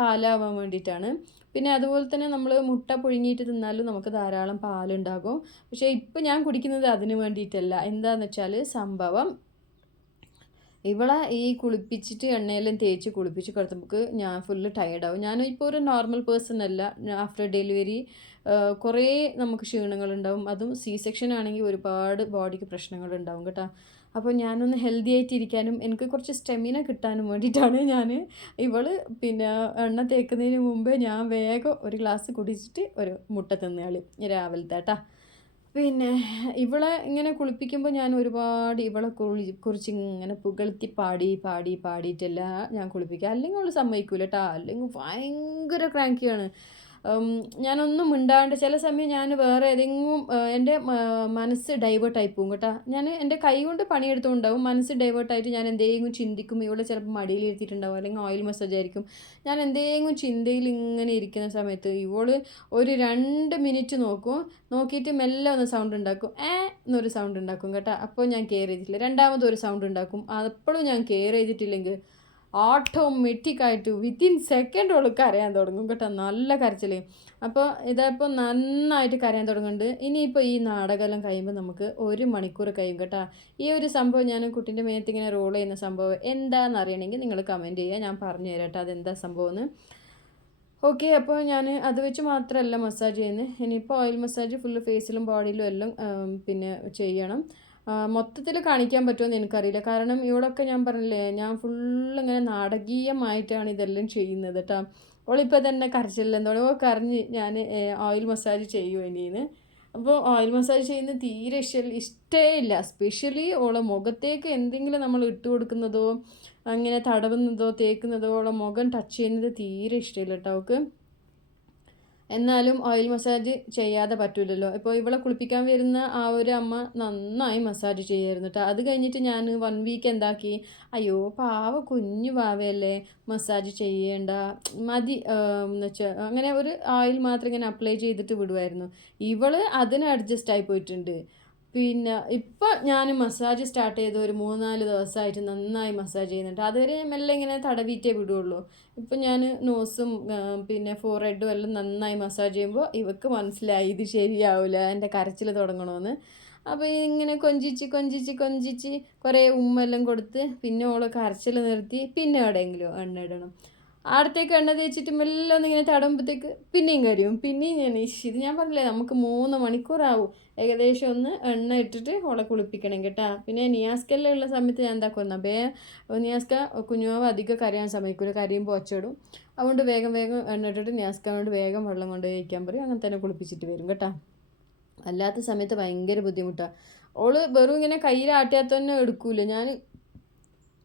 പാലാവാൻ വേണ്ടിയിട്ടാണ്. പിന്നെ അതുപോലെ തന്നെ നമ്മൾ മുട്ട പുഴുങ്ങിയിട്ട് തിന്നാലും നമുക്ക് ധാരാളം പാലുണ്ടാകും. പക്ഷേ ഇപ്പം ഞാൻ കുടിക്കുന്നത് അതിന് വേണ്ടിയിട്ടല്ല. എന്താണെന്ന് വെച്ചാൽ സംഭവം, ഇവളെ ഈ കുളിപ്പിച്ചിട്ട് എണ്ണയെല്ലാം തേച്ച് കുളിപ്പിച്ച് കിടത്തുമ്പോൾ ഞാൻ ഫുള്ള് ടയേർഡാവും. ഞാനിപ്പോൾ ഒരു നോർമൽ പേഴ്സൺ അല്ല. ആഫ്റ്റർ ഡെലിവറി കുറേ നമുക്ക് ക്ഷീണങ്ങളുണ്ടാവും. അതും സി സെക്ഷൻ ആണെങ്കിൽ ഒരുപാട് ബോഡിക്ക് പ്രശ്നങ്ങളുണ്ടാവും കേട്ടോ. അപ്പോൾ ഞാനൊന്ന് ഹെൽത്തി ആയിട്ടിരിക്കാനും എനിക്ക് കുറച്ച് സ്റ്റെമിന കിട്ടാനും വേണ്ടിയിട്ടാണ് ഇവൾ പിന്നെ എണ്ണ തേക്കുന്നതിന് മുമ്പേ ഞാൻ വേഗം ഒരു ഗ്ലാസ് കുടിച്ചിട്ട് ഒരു മുട്ട തിന്നുകളി രാവിലത്തെ കേട്ടോ. പിന്നെ ഇവളെ ഇങ്ങനെ കുളിപ്പിക്കുമ്പോൾ ഞാൻ ഒരുപാട് ഇവളെ കുറിച്ച് ഇങ്ങനെ പുകഴ്ത്തി പാടിയിട്ടല്ല ഞാൻ കുളിപ്പിക്കുക. അല്ലെങ്കിൽ അവൾ സമ്മതിക്കൂല കേട്ടോ. അല്ലെങ്കിൽ ഭയങ്കര ക്രാങ്കിയാണ്. ഞാനൊന്നും മിണ്ടാണ്ട് ചില സമയം ഞാൻ വേറെ ഏതെങ്കിലും എൻ്റെ മനസ്സ് ഡൈവേർട്ടായി പോകും കേട്ടോ. ഞാൻ എൻ്റെ കൈ കൊണ്ട് പണിയെടുത്തുകൊണ്ടാവും മനസ്സ് ഡൈവേർട്ടായിട്ട് ഞാൻ എന്തെങ്കിലും ചിന്തിക്കും. ഇവിടെ ചിലപ്പോൾ മടിയിലിരുത്തിയിട്ടുണ്ടാവും, അല്ലെങ്കിൽ ഓയിൽ മസാജ് ആയിരിക്കും. ഞാൻ എന്തെങ്കിലും ചിന്തയിൽ ഇങ്ങനെ ഇരിക്കുന്ന സമയത്ത് ഇവള് ഒരു 2 മിനിറ്റ് നോക്കിയിട്ട് മെല്ലെ ഒന്ന് സൗണ്ട് ഉണ്ടാക്കും, എന്നൊരു സൗണ്ട് ഉണ്ടാക്കും കേട്ടോ. അപ്പോൾ ഞാൻ കെയർ ചെയ്തിട്ടില്ല. രണ്ടാമതൊരു സൗണ്ട് ഉണ്ടാക്കും, അപ്പോഴും ഞാൻ കെയർ ചെയ്തിട്ടില്ലെങ്കിൽ ഓട്ടോമാറ്റിക്കായിട്ട് വിത്തിൻ സെക്കൻഡ് ഓൾ കരയാൻ തുടങ്ങും കേട്ടോ. നല്ല കരച്ചിൽ. അപ്പോൾ ഇതപ്പോൾ നന്നായിട്ട് കരയാൻ തുടങ്ങുന്നുണ്ട്. ഇനിയിപ്പോൾ ഈ നാടകമെല്ലാം കഴിയുമ്പോൾ നമുക്ക് 1 മണിക്കൂർ കഴിയും കേട്ടോ. ഈ ഒരു സംഭവം ഞാൻ കുട്ടീൻ്റെ മേത്ത് ഇങ്ങനെ റോൾ ചെയ്യുന്ന സംഭവം എന്താണെന്ന് അറിയണമെങ്കിൽ നിങ്ങൾ കമൻറ്റ് ചെയ്യുക, ഞാൻ പറഞ്ഞു തരാം കേട്ടോ അതെന്താ സംഭവം എന്ന്. ഓക്കെ. അപ്പോൾ ഞാൻ അത് വെച്ച് മാത്രമല്ല മസാജ് ചെയ്യുന്നത്. ഇനിയിപ്പോൾ ഓയിൽ മസാജ് ഫുള്ള് ഫേസിലും ബോഡിയിലും എല്ലാം പിന്നെ ചെയ്യണം. മൊത്തത്തിൽ കാണിക്കാൻ പറ്റുമെന്ന് എനിക്കറിയില്ല. കാരണം ഇവളൊക്കെ ഞാൻ പറഞ്ഞില്ലേ, ഞാൻ ഫുള്ള് ഇങ്ങനെ നാടകീയമായിട്ടാണ് ഇതെല്ലാം ചെയ്യുന്നത് കേട്ടോ. ഓളിപ്പോൾ തന്നെ കരച്ചില്ലെന്നോളൂ കരഞ്ഞ് ഞാൻ ഓയിൽ മസാജ് ചെയ്യുമോ ഇനിന്ന്. അപ്പോൾ ഓയിൽ മസാജ് ചെയ്യുന്നത് തീരെ ഇഷ്ടമേ ഇല്ല. സ്പെഷ്യലി ഓളെ മുഖത്തേക്ക് എന്തെങ്കിലും നമ്മൾ ഇട്ട് കൊടുക്കുന്നതോ അങ്ങനെ തടവുന്നതോ തേക്കുന്നതോ ഓളെ മുഖം ടച്ച് ചെയ്യുന്നത് തീരെ ഇഷ്ടമില്ല കേട്ടോ അവൾക്ക്. എന്നാലും ഓയിൽ മസാജ് ചെയ്യാതെ പറ്റില്ലല്ലോ. ഇപ്പോൾ ഇവളെ കുളിപ്പിക്കാൻ വരുന്ന ആ ഒരു അമ്മ നന്നായി മസാജ് ചെയ്യായിരുന്നു കേട്ടോ. അത് കഴിഞ്ഞിട്ട് ഞാൻ 1 വീക്ക് എന്താക്കി, അയ്യോ പാവ കുഞ്ഞു പാവയല്ലേ, മസാജ് ചെയ്യേണ്ട മതി എന്ന് വെച്ചാൽ അങ്ങനെ ഒരു ഓയിൽ മാത്രം ഇങ്ങനെ അപ്ലൈ ചെയ്തിട്ട് വിടുമായിരുന്നു. ഇവള് അതിന് അഡ്ജസ്റ്റ് ആയി പോയിട്ടുണ്ട്. പിന്നെ ഇപ്പം ഞാൻ മസാജ് സ്റ്റാർട്ട് ചെയ്ത് ഒരു 3-4 ദിവസമായിട്ട് നന്നായി മസാജ് ചെയ്യുന്നുണ്ട്. അതുവരെ മെല്ലെ ഇങ്ങനെ തടവിയിട്ടേ വിടുകയുള്ളൂ. ഇപ്പം ഞാൻ നോസും പിന്നെ ഫോർഹെഡും എല്ലാം നന്നായി മസാജ് ചെയ്യുമ്പോൾ ഇവക്ക് മനസ്സിലായി ഇത് ശരിയാവില്ല, എൻ്റെ കരച്ചിൽ തുടങ്ങണമെന്ന്. അപ്പോൾ ഇങ്ങനെ കൊഞ്ചിച്ച് കുറേ ഉമ്മെല്ലാം കൊടുത്ത് പിന്നെ ഓളെ കരച്ചിൽ നിർത്തി പിന്നെ എവിടെയെങ്കിലും എണ്ണ ഇടണം. അടുത്തേക്ക് എണ്ണ തേച്ചിട്ട് മെല്ലെ ഒന്നിങ്ങനെ തടയുമ്പോഴത്തേക്ക് പിന്നെയും കരയും. പിന്നെയും ഇത് ഞാൻ പറഞ്ഞില്ലേ നമുക്ക് 3 മണിക്കൂറാവും ഏകദേശം ഒന്ന് എണ്ണ ഇട്ടിട്ട് ഓളെ കുളിപ്പിക്കണം കേട്ടോ. പിന്നെ നിയാസ്കെല്ലാം ഉള്ള സമയത്ത് ഞാൻ എന്താക്കുമെന്നാ, നിയാസ്ക കുഞ്ഞുമാവ് അധികം കരയാൻ സമ്മതിക്കില്ല, കരയുമ്പോൾ ഒച്ചയിടും. അതുകൊണ്ട് വേഗം എണ്ണ ഇട്ടിട്ട് നിയാസ്ക കൊണ്ട് വേഗം വെള്ളം കൊണ്ട് കഴിക്കാൻ പറയും. അങ്ങനെ തന്നെ കുളിപ്പിച്ചിട്ട് വരും കേട്ടോ. അല്ലാത്ത സമയത്ത് ഭയങ്കര ബുദ്ധിമുട്ടാണ്. ഓള് വെറും ഇങ്ങനെ കയ്യിലാട്ടിയാൽ എടുക്കൂല. ഞാൻ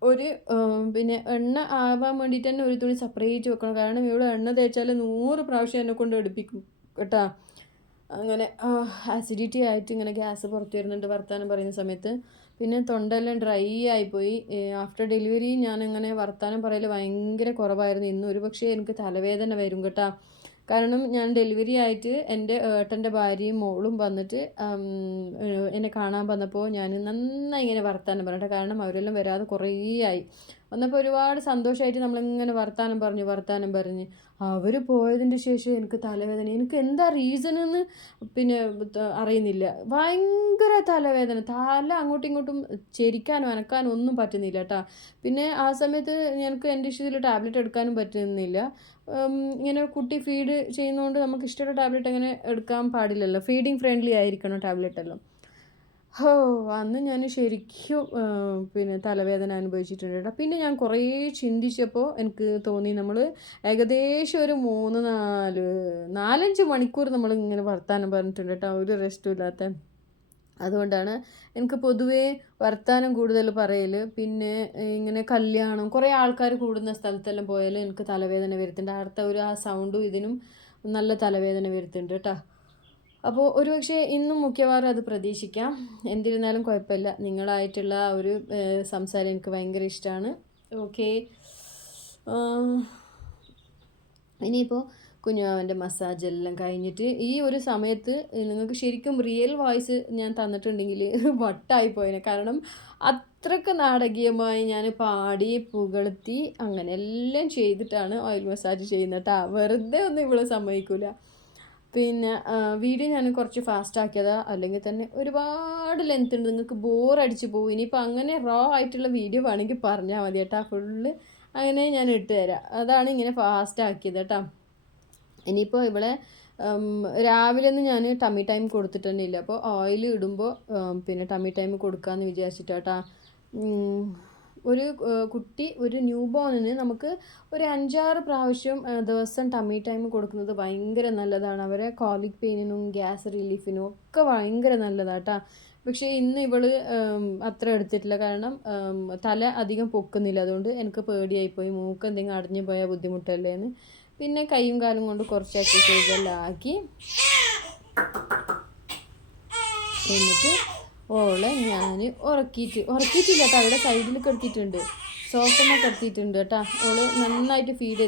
ഒരു പിന്നെ എണ്ണ ആവാൻ വേണ്ടിയിട്ട് തന്നെ ഒരു തുണി സെപ്പറേറ്റ് വെക്കണം. കാരണം ഇവിടെ എണ്ണ തേച്ചാൽ 100 പ്രാവശ്യം എന്നെ കൊണ്ട് എടുപ്പിക്കും കേട്ടോ. അങ്ങനെ ആസിഡിറ്റി ആയിട്ട് ഇങ്ങനെ ഗ്യാസ് പുറത്ത് വരുന്നുണ്ട് വർത്താനം പറയുന്ന സമയത്ത്. പിന്നെ തൊണ്ടെല്ലാം ഡ്രൈ ആയിപ്പോയി. ആഫ്റ്റർ ഡെലിവറി ഞാനിങ്ങനെ വർത്താനം പറയൽ ഭയങ്കര കുറവായിരുന്നു. ഇന്ന് ഒരു പക്ഷേ എനിക്ക് തലവേദന വരും കേട്ടോ. കാരണം ഞാൻ ഡെലിവറി ആയിട്ട് എൻ്റെ ഏട്ടൻ്റെ ഭാര്യയും മോളും വന്നിട്ട് എന്നെ കാണാൻ വന്നപ്പോൾ ഞാൻ നന്നായി ഇങ്ങനെ വർത്താനം പറഞ്ഞിട്ട്, കാരണം അവരെല്ലാം വരാതെ കുറേ ആയി. വന്നപ്പോൾ ഒരുപാട് സന്തോഷമായിട്ട് നമ്മളിങ്ങനെ വർത്താനം പറഞ്ഞ് അവർ പോയതിൻ്റെ ശേഷം എനിക്ക് തലവേദന. എനിക്ക് എന്താ റീസൺ എന്ന് പിന്നെ അറിയുന്നില്ല. ഭയങ്കര തലവേദന, തല അങ്ങോട്ടും ഇങ്ങോട്ടും ചെരിക്കാനും അനക്കാനും ഒന്നും പറ്റുന്നില്ല കേട്ടോ. പിന്നെ ആ സമയത്ത് എനിക്ക് എൻ്റെ ഇഷ്ടത്തിൽ ടാബ്ലറ്റ് എടുക്കാനും പറ്റുന്നില്ല. ഇങ്ങനെ കുട്ടി ഫീഡ് ചെയ്യുന്നതുകൊണ്ട് നമുക്ക് ഇഷ്ടമുള്ള ടാബ്ലറ്റ് അങ്ങനെ എടുക്കാൻ പാടില്ലല്ലോ, ഫീഡിങ് ഫ്രണ്ട്ലി ആയിരിക്കണം ടാബ്ലറ്റ് എല്ലാം. ഹോ, അന്ന് ഞാൻ ശരിക്കും പിന്നെ തലവേദന അനുഭവിച്ചിട്ടുണ്ട് കേട്ടോ. പിന്നെ ഞാൻ കുറേ ചിന്തിച്ചപ്പോൾ എനിക്ക് തോന്നി നമ്മൾ ഏകദേശം ഒരു 4-5 മണിക്കൂർ നമ്മൾ ഇങ്ങനെ വർത്താനം പറഞ്ഞിട്ടുണ്ട് കേട്ടോ, ഒരു റെസ്റ്റും ഇല്ലാത്ത. അതുകൊണ്ടാണ് എനിക്ക് പൊതുവേ വർത്താനം കൂടുതൽ പറയൽ. പിന്നെ ഇങ്ങനെ കല്യാണം കുറേ ആൾക്കാർ കൂടുന്ന സ്ഥലത്തെല്ലാം പോയാൽ എനിക്ക് തലവേദന വരുത്തുന്നുണ്ട്. അടുത്ത ആ സൗണ്ടും ഇതിനും നല്ല തലവേദന വരുത്തുന്നുണ്ട് കേട്ടോ. അപ്പോൾ ഒരുപക്ഷെ ഇന്നും മിക്കവാറും അത് പ്രതീക്ഷിക്കാം. എന്തിരുന്നാലും കുഴപ്പമില്ല, നിങ്ങളായിട്ടുള്ള ആ ഒരു സംസാരം എനിക്ക് ഭയങ്കര ഇഷ്ടമാണ്. ഓക്കെ, ഇനിയിപ്പോൾ കുഞ്ഞുമാവൻ്റെ മസാജ് എല്ലാം കഴിഞ്ഞിട്ട് ഈ ഒരു സമയത്ത് നിങ്ങൾക്ക് ശരിക്കും റിയൽ വോയിസ് ഞാൻ തന്നിട്ടുണ്ടെങ്കിൽ വട്ടായി പോയേനെ. കാരണം അത്രയ്ക്ക് നാടകീയമായി ഞാൻ പാടി പുകഴ്ത്തി അങ്ങനെ എല്ലാം ചെയ്തിട്ടാണ് ഓയിൽ മസാജ് ചെയ്യുന്നത് കേട്ടോ. വെറുതെ ഒന്നും ഇവിടെ സമ്മതിക്കില്ല. പിന്നെ വീഡിയോ ഞാൻ കുറച്ച് ഫാസ്റ്റ് ആക്കിയതാണ്, അല്ലെങ്കിൽ തന്നെ ഒരുപാട് ലെങ്ത് ഉണ്ട്, നിങ്ങൾക്ക് ബോറടിച്ച് പോകും. ഇനിയിപ്പോൾ അങ്ങനെ റോ ആയിട്ടുള്ള വീഡിയോ വേണമെങ്കിൽ പറഞ്ഞാൽ മതി കേട്ടോ, ഫുള്ള് അങ്ങനെ ഞാൻ ഇട്ട് തരാം. അതാണ് ഇങ്ങനെ ഫാസ്റ്റ് ആക്കിയത് കേട്ടോ. ഇനിയിപ്പോൾ ഇവിടെ രാവിലെ ഒന്നും ഞാൻ ടമ്മി ടൈം കൊടുത്തിട്ട് തന്നെ ഇല്ല. അപ്പോൾ ഓയിൽ ഇടുമ്പോൾ പിന്നെ ടമ്മി ടൈം കൊടുക്കാമെന്ന് വിചാരിച്ചിട്ടാ. ഒരു കുട്ടി, ഒരു ന്യൂ ബോണിന് നമുക്ക് ഒരു 5-6 പ്രാവശ്യം ദിവസം ടമ്മി ടൈം കൊടുക്കുന്നത് ഭയങ്കര നല്ലതാണ്. അവരെ കോളിക് പെയിനിനും ഗ്യാസ് റിലീഫിനും ഒക്കെ ഭയങ്കര നല്ലതാട്ടാ. പക്ഷേ ഇന്ന് ഇവള് അത്ര എടുത്തിട്ടില്ല, കാരണം തല അധികം പൊക്കുന്നില്ല. അതുകൊണ്ട് എനിക്ക് പേടിയായിപ്പോയി, മൂക്ക് എന്തെങ്കിലും അടഞ്ഞു പോയാൽ ബുദ്ധിമുട്ടല്ലേന്ന്. പിന്നെ കൈയും കാലും കൊണ്ട് കുറച്ച് എക്സസൈസ് എല്ലാം ആക്കി എന്നിട്ട് ഓളെ ഞാൻ ഉറക്കിയിട്ടില്ല കേട്ടോ. അവിടെ സൈഡിൽ കിടത്തിയിട്ടുണ്ട്, സോഫമ്മ കിടത്തിയിട്ടുണ്ട് കേട്ടോ. ഓള് നന്നായിട്ട് ഫീഡ്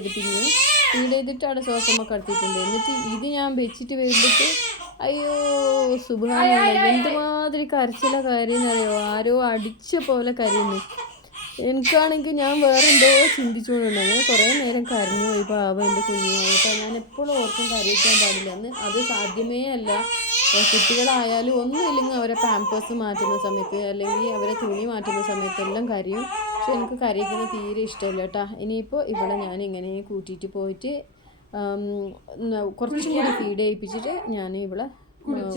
ചെയ്തിട്ട് അവിടെ സോഫമ്മ കിടത്തിയിട്ടുണ്ട്. എന്നിട്ട് ഇത് ഞാൻ വെച്ചിട്ട് വരുമ്പോഴേക്ക് അയ്യോ സുബ്ഹാനല്ലാഹ്, എന്തുമാതിരി കരച്ചില കരയെന്നറിയോ, ആരോ അടിച്ച പോലെ കരയുന്നു. എനിക്കാണെങ്കിൽ ഞാൻ വേറെന്തോ ചിന്തിച്ചുകൊണ്ടുണ്ട്. അങ്ങനെ കുറേ നേരം കരഞ്ഞു പോയി പാവം എൻ്റെ കുഞ്ഞു. കേട്ടോ, ഞാൻ എപ്പോഴും ഓർക്കും കരയിക്കാൻ പാടില്ല എന്ന്. അത് സാധ്യമേ അല്ല. കുട്ടികളായാലും ഒന്നുമില്ലെങ്കിൽ അവരെ പാമ്പേഴ്സ് മാറ്റുന്ന സമയത്ത് അല്ലെങ്കിൽ അവരെ തുണി മാറ്റുന്ന സമയത്തെല്ലാം കരയും. പക്ഷെ എനിക്ക് കരയിക്കുന്നത് തീരെ ഇഷ്ടമില്ല കേട്ടോ. ഇനിയിപ്പോൾ ഇവിടെ ഞാൻ ഇങ്ങനെ കൂട്ടിയിട്ട് പോയിട്ട് കുറച്ചും കൂടി ഫീഡ് ചെയ്യിപ്പിച്ചിട്ട് ഞാൻ ഇവിടെ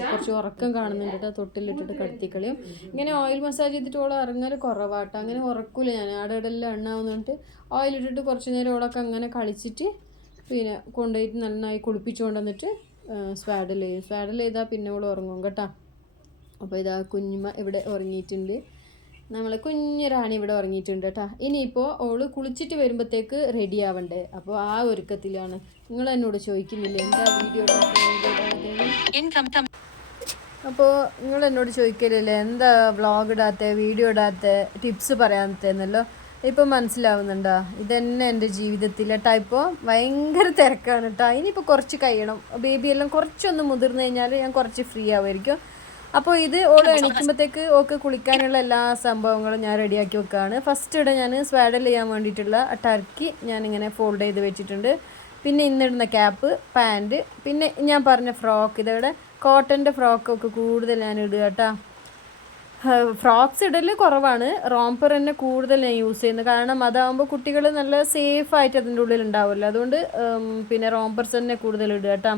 കുറച്ച് ഉറക്കം കാണുന്നുണ്ട് കേട്ടോ. തൊട്ടിലിട്ടിട്ട് കടത്തിക്കളയും. ഇങ്ങനെ ഓയിൽ മസാജ് ചെയ്തിട്ട് ഓളം ഇറങ്ങൽ കുറവാട്ടോ. അങ്ങനെ ഉറക്കൂല ഞാൻ, ആടെല്ലാം എണ്ണാവുന്നിട്ട് ഓയിലിട്ടിട്ട് കുറച്ച് നേരം ഓളൊക്കെ അങ്ങനെ കളിച്ചിട്ട് പിന്നെ കൊണ്ടുപോയിട്ട് നന്നായി കുളിപ്പിച്ചുകൊണ്ട് വന്നിട്ട് സ്വാഡൽ ചെയ്താൽ പിന്നെ ഓൾ ഉറങ്ങും കേട്ടോ. അപ്പോൾ ഇതാ കുഞ്ഞുമ്മ ഇവിടെ ഉറങ്ങിയിട്ടുണ്ട്, നമ്മളെ കുഞ്ഞൊരാണി ഇവിടെ ഉറങ്ങിയിട്ടുണ്ട് കേട്ടോ. ഇനിയിപ്പോൾ ഓള് കുളിച്ചിട്ട് വരുമ്പോഴത്തേക്ക് റെഡി ആവണ്ടേ, അപ്പോൾ ആ ഒരുക്കത്തിലാണ്. നിങ്ങൾ എന്നോട് ചോദിക്കുന്നില്ല എന്താ വീഡിയോ അപ്പോൾ നിങ്ങൾ എന്നോട് ചോദിക്കലില്ലേ എന്താ വ്ളോഗ് ഇടാത്ത, വീഡിയോ ഇടാത്ത, ടിപ്സ് പറയാത്തതെന്നല്ലോ. ഇപ്പോൾ മനസ്സിലാവുന്നുണ്ടോ? ഇതന്നെ എൻ്റെ ജീവിതത്തിൽ കേട്ടോ. ഇപ്പോൾ ഭയങ്കര തിരക്കാണ് കേട്ടോ. ഇനിയിപ്പോൾ കുറച്ച് കഴിയണം, ബേബിയെല്ലാം കുറച്ചൊന്ന് മുതിർന്നു കഴിഞ്ഞാൽ ഞാൻ കുറച്ച് ഫ്രീ ആവുമായിരിക്കും. അപ്പോൾ ഇത് ഓള് എണീക്കുമ്പോഴത്തേക്ക് ഓക്ക് കുളിക്കാനുള്ള എല്ലാ സംഭവങ്ങളും ഞാൻ റെഡിയാക്കി വെക്കുകയാണ്. ഫസ്റ്റ് ഇവിടെ ഞാൻ സ്വാഡൽ ചെയ്യാൻ വേണ്ടിയിട്ടുള്ള ടർക്കി ഞാനിങ്ങനെ ഫോൾഡ് ചെയ്ത് വെച്ചിട്ടുണ്ട്. പിന്നെ ഇന്നിടുന്ന ക്യാപ്പ്, പാൻറ്റ്, പിന്നെ ഞാൻ പറഞ്ഞ ഫ്രോക്ക്. ഇതവിടെ കോട്ടൻ്റെ ഫ്രോക്കൊക്കെ കൂടുതൽ ഞാൻ ഇടുക കേട്ടോ. ഫ്രോക്സ് ഇടൽ കുറവാണ്, റോംപർ തന്നെ കൂടുതൽ ഞാൻ യൂസ് ചെയ്യുന്നത്. കാരണം അതാകുമ്പോൾ കുട്ടികൾ നല്ല സേഫായിട്ട് അതിൻ്റെ ഉള്ളിൽ ഉണ്ടാവുമല്ലോ. അതുകൊണ്ട് പിന്നെ റോംപേഴ്സ് തന്നെ കൂടുതൽ ഇടുക കേട്ടോ.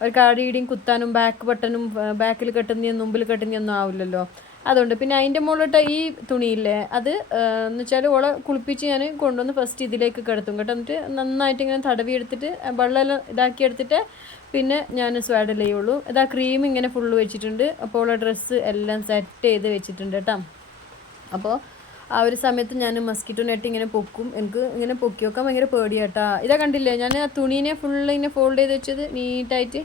അവർക്ക് അടിയിടിയും കുത്താനും ബാക്ക് ബട്ടണും ബാക്കിൽ കെട്ടുന്നതും മുമ്പിൽ കെട്ടുന്നതൊന്നും ആവില്ലല്ലോ. അതുകൊണ്ട് പിന്നെ അതിൻ്റെ മുകളിലിട്ട ഈ തുണിയില്ലേ, അത് എന്ന് വെച്ചാൽ ഓളെ കുളിപ്പിച്ച് ഞാൻ കൊണ്ടുവന്ന് ഫസ്റ്റ് ഇതിലേക്ക് കിടത്തും കേട്ടോ. എന്നിട്ട് നന്നായിട്ട് ഇങ്ങനെ തടവി എടുത്തിട്ട് വെള്ളമെല്ലാം ഇതാക്കി എടുത്തിട്ട് പിന്നെ ഞാൻ സ്വാഡൽ ചെയ്യുള്ളൂ. ഇതാ ക്രീം ഇങ്ങനെ ഫുള്ള് വെച്ചിട്ടുണ്ട്. അപ്പോൾ ഉള്ള ഡ്രസ്സ് എല്ലാം സെറ്റ് ചെയ്ത് വെച്ചിട്ടുണ്ട് കേട്ടോ. അപ്പോൾ ആ ഒരു സമയത്ത് ഞാൻ മസ്കിറ്റോ നെറ്റ് ഇങ്ങനെ പൊക്കും. എനിക്ക് ഇങ്ങനെ പൊക്കി വെക്കാൻ ഭയങ്കര പേടിയാട്ടാ. ഇതാ കണ്ടില്ലേ, ഞാൻ ആ തുണീനെ ഫുള്ള് ഇങ്ങനെ ഫോൾഡ് ചെയ്ത് വെച്ചത് നീറ്റായിട്ട്.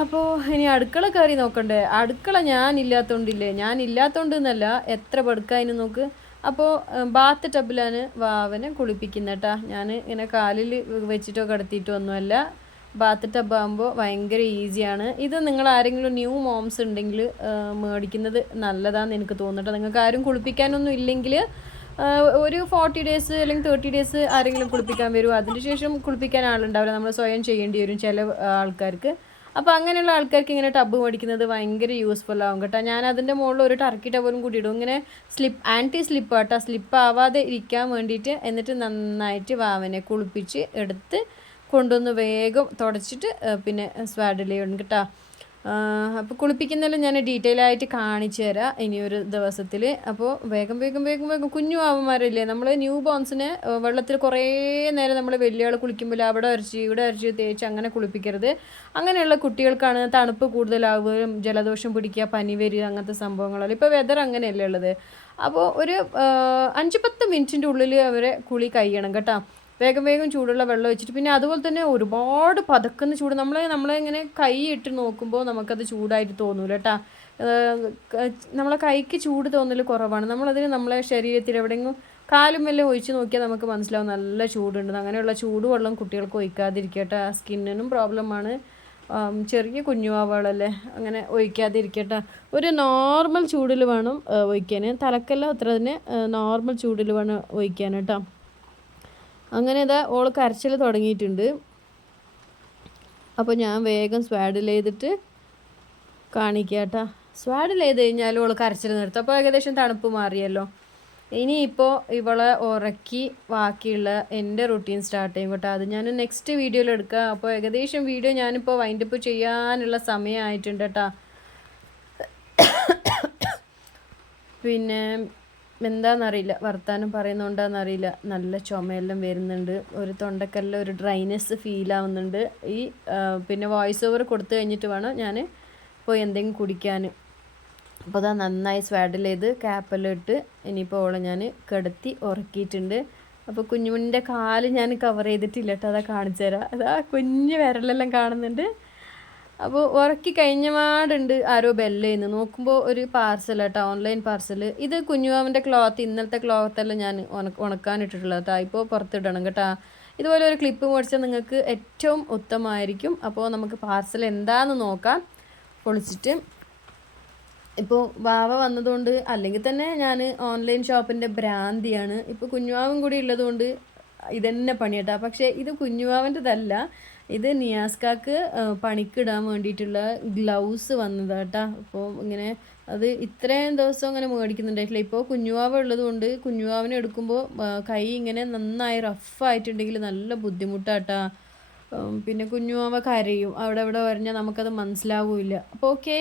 അപ്പോൾ ഇനി അടുക്കള കയറി നോക്കണ്ടേ. അടുക്കള ഞാനില്ലാത്തതുകൊണ്ട് എന്നല്ല, എത്ര പെടുക്കാതിന് നോക്ക്. അപ്പോൾ ബാത്ത് ടബിലാണ് വാവനെ കുളിപ്പിക്കുന്നത് കേട്ടോ. ഞാൻ ഇങ്ങനെ കാലിൽ വെച്ചിട്ടോ കിടത്തിയിട്ടോ ഒന്നുമല്ല. ബാത്ത് ടബ് ആകുമ്പോൾ ഭയങ്കര ഈസിയാണ്. ഇത് നിങ്ങൾ ആരെങ്കിലും ന്യൂ മോംസ് ഉണ്ടെങ്കിൽ മേടിക്കുന്നത് നല്ലതാണെന്ന് എനിക്ക് തോന്നുന്നുണ്ട്. നിങ്ങൾക്ക് ആരും കുളിപ്പിക്കാനൊന്നും ഇല്ലെങ്കിൽ ഒരു 40 ഡേയ്സ് അല്ലെങ്കിൽ 30 ഡേയ്സ് ആരെങ്കിലും കുളിപ്പിക്കാൻ വരും. അതിന് ശേഷം കുളിപ്പിക്കാൻ ആളുണ്ടാവില്ല, നമ്മൾ സ്വയം ചെയ്യേണ്ടി വരും ചില ആൾക്കാർക്ക്. അപ്പോൾ അങ്ങനെയുള്ള ആൾക്കാർക്ക് ഇങ്ങനെ ടബ് മേടിക്കുന്നത് ഭയങ്കര യൂസ്ഫുൾ ആവും കേട്ടോ. ഞാൻ അതിൻ്റെ മുകളിൽ ഒരു ടർക്കി ടവലും കൂടി ഇടും, ഇങ്ങനെ ആൻറ്റി സ്ലിപ്പ് കേട്ടോ, സ്ലിപ്പ് ആവാതെ ഇരിക്കാൻ വേണ്ടിയിട്ട്. എന്നിട്ട് നന്നായിട്ട് വാവനെ കുളിപ്പിച്ച് എടുത്ത് കൊണ്ടുവന്ന് വേഗം തുടച്ചിട്ട് പിന്നെ സ്വാഡിൽ ചെയ്യണം കേട്ടോ. അപ്പോൾ കുളിപ്പിക്കുന്നതെല്ലാം ഞാൻ ഡീറ്റെയിൽ ആയിട്ട് കാണിച്ചു തരാം ഇനിയൊരു ദിവസത്തിൽ. അപ്പോൾ വേഗം വേഗം വേഗം വേഗം കുഞ്ഞു ആവന്മാരില്ലേ, നമ്മൾ ന്യൂ ബോൺസിനെ വെള്ളത്തിൽ കുറേ നേരം നമ്മൾ വലിയ ആൾ കുളിക്കുമ്പോൾ അവിടെ അരച്ച് ഇവിടെ അരച്ച് തേച്ച് അങ്ങനെ കുളിപ്പിക്കരുത്. അങ്ങനെയുള്ള കുട്ടികൾക്കാണ് തണുപ്പ് കൂടുതലാവുകയും ജലദോഷം പിടിക്കുക, പനി വരിക, അങ്ങനത്തെ സംഭവങ്ങളല്ല. ഇപ്പോൾ വെതർ അങ്ങനെയല്ലേ ഉള്ളത്. അപ്പോൾ ഒരു 5-10 മിനിറ്റിൻ്റെ ഉള്ളിൽ അവരെ കുളി കഴിയണം കേട്ടോ. വേഗം വേഗം ചൂടുള്ള വെള്ളം വെച്ചിട്ട്, പിന്നെ അതുപോലെ തന്നെ ഒരുപാട് പതക്കുന്ന ചൂട്, നമ്മളെ ഇങ്ങനെ കൈ ഇട്ട് നോക്കുമ്പോൾ നമുക്കത് ചൂടായിട്ട് തോന്നൂല കേട്ടോ. നമ്മളെ കൈക്ക് ചൂട് തോന്നൽ കുറവാണ്. നമ്മളതിന് നമ്മളെ ശരീരത്തിൽ എവിടെയെങ്കിലും കാലും വല്ലതും ഒഴിച്ച് നോക്കിയാൽ നമുക്ക് മനസ്സിലാവും നല്ല ചൂടുണ്ട്. അങ്ങനെയുള്ള ചൂടുവെള്ളം കുട്ടികൾക്ക് ഒഴിക്കാതിരിക്കുക കേട്ടോ, സ്കിന്നിനും പ്രോബ്ലമാണ്. ചെറിയ കുഞ്ഞുവാവകളല്ലേ, അങ്ങനെ ഒഴിക്കാതിരിക്കട്ടെ. ഒരു നോർമൽ ചൂടിൽ വേണം ഒഴിക്കാൻ, തലക്കെല്ലാം അത്ര തന്നെ നോർമൽ ചൂടിൽ വേണം ഒഴിക്കാൻ കേട്ടോ. അങ്ങനെ ഇതാ ഓൾ കരച്ചിൽ തുടങ്ങിയിട്ടുണ്ട്. അപ്പോൾ ഞാൻ വേഗം സ്വാഡിൽ ചെയ്തിട്ട് കാണിക്കാം കേട്ടോ. സ്വാഡിൽ ചെയ്ത് കഴിഞ്ഞാൽ ഓൾ കരച്ചിൽ നിർത്തും. അപ്പോൾ ഏകദേശം തണുപ്പ് മാറിയല്ലോ. ഇനിയിപ്പോൾ ഇവളെ ഉറക്കി ബാക്കിയുള്ള എൻ്റെ റുട്ടീൻ സ്റ്റാർട്ട് ചെയ്യും കേട്ടോ. അത് ഞാൻ നെക്സ്റ്റ് വീഡിയോയിൽ എടുക്കാം. അപ്പോൾ ഏകദേശം വീഡിയോ ഞാനിപ്പോൾ വൈൻഡപ്പ് ചെയ്യാനുള്ള സമയമായിട്ടുണ്ട് കേട്ടോ. പിന്നെ എന്താണെന്നറിയില്ല, വർത്താനം പറയുന്നുണ്ടോയെന്നറിയില്ല, നല്ല ചുമയെല്ലാം വരുന്നുണ്ട്, ഒരു തൊണ്ടക്കെല്ലാം ഒരു ഡ്രൈനെസ് ഫീലാവുന്നുണ്ട്. പിന്നെ വോയിസ് ഓവർ കൊടുത്തു കഴിഞ്ഞിട്ട് വേണം ഞാൻ പോയി എന്തെങ്കിലും കുടിക്കാൻ. അപ്പോൾ അതാ നന്നായി സ്വാഡിൽ ചെയ്ത് ക്യാപ്പെല്ലാം ഇട്ട് ഇനിയിപ്പോൾ ഓളെ ഞാൻ കിടത്തി ഉറക്കിയിട്ടുണ്ട്. അപ്പോൾ കുഞ്ഞുമണിൻ്റെ കാല് ഞാൻ കവർ ചെയ്തിട്ടില്ല കേട്ടോ, അതാ കാണിച്ചു തരാം. അതാ കുഞ്ഞ് വിരലെല്ലാം കാണുന്നുണ്ട്. അപ്പോൾ ഉറക്കി കഴിഞ്ഞപാടുണ്ട് ആരോ ബെല്ല് ചെയ്യുന്നു, നോക്കുമ്പോൾ ഒരു പാർസൽ കേട്ടോ, ഓൺലൈൻ പാർസൽ. ഇത് കുഞ്ഞുമാവൻ്റെ ക്ലോത്ത്, ഇന്നലത്തെ ക്ലോത്തെല്ലാം ഞാൻ ഉണക്കാനിട്ടിട്ടുള്ളത് കേട്ടോ, ഇപ്പോൾ പുറത്തിടണം കേട്ടോ. ഇതുപോലെ ഒരു ക്ലിപ്പ് മേടിച്ചാൽ നിങ്ങൾക്ക് ഏറ്റവും ഉത്തമമായിരിക്കും. അപ്പോൾ നമുക്ക് പാർസൽ എന്താണെന്ന് നോക്കാം പൊളിച്ചിട്ട്. ഇപ്പോൾ വാവ വന്നതുകൊണ്ട്, അല്ലെങ്കിൽ തന്നെ ഞാൻ ഓൺലൈൻ ഷോപ്പിൻ്റെ ഭ്രാന്തിയാണ്. ഇപ്പോൾ കുഞ്ഞുവാവും കൂടി ഉള്ളതുകൊണ്ട് ഇതന്നെ പണി കേട്ടോ. പക്ഷേ ഇത് കുഞ്ഞുവാവൻ്റെതല്ല, ഇത് നിയാസ്കാക്ക് പണിക്കിടാൻ വേണ്ടിയിട്ടുള്ള ഗ്ലൗസ് വന്നതാട്ടാ. അപ്പോൾ ഇങ്ങനെ അത് ഇത്രയും ദിവസം അങ്ങനെ മേടിക്കുന്നുണ്ടായിട്ടില്ല. ഇപ്പോൾ കുഞ്ഞുവാവ ഉള്ളത് കൊണ്ട് കുഞ്ഞുവാവിനെ എടുക്കുമ്പോൾ കൈ ഇങ്ങനെ നന്നായി റഫായിട്ടുണ്ടെങ്കിൽ നല്ല ബുദ്ധിമുട്ടാട്ടാ. പിന്നെ കുഞ്ഞുവാവ കരയും, അവിടെ ഇവിടെ വരഞ്ഞാൽ നമുക്കത് മനസ്സിലാവില്ല. അപ്പോൾ ഓക്കെ.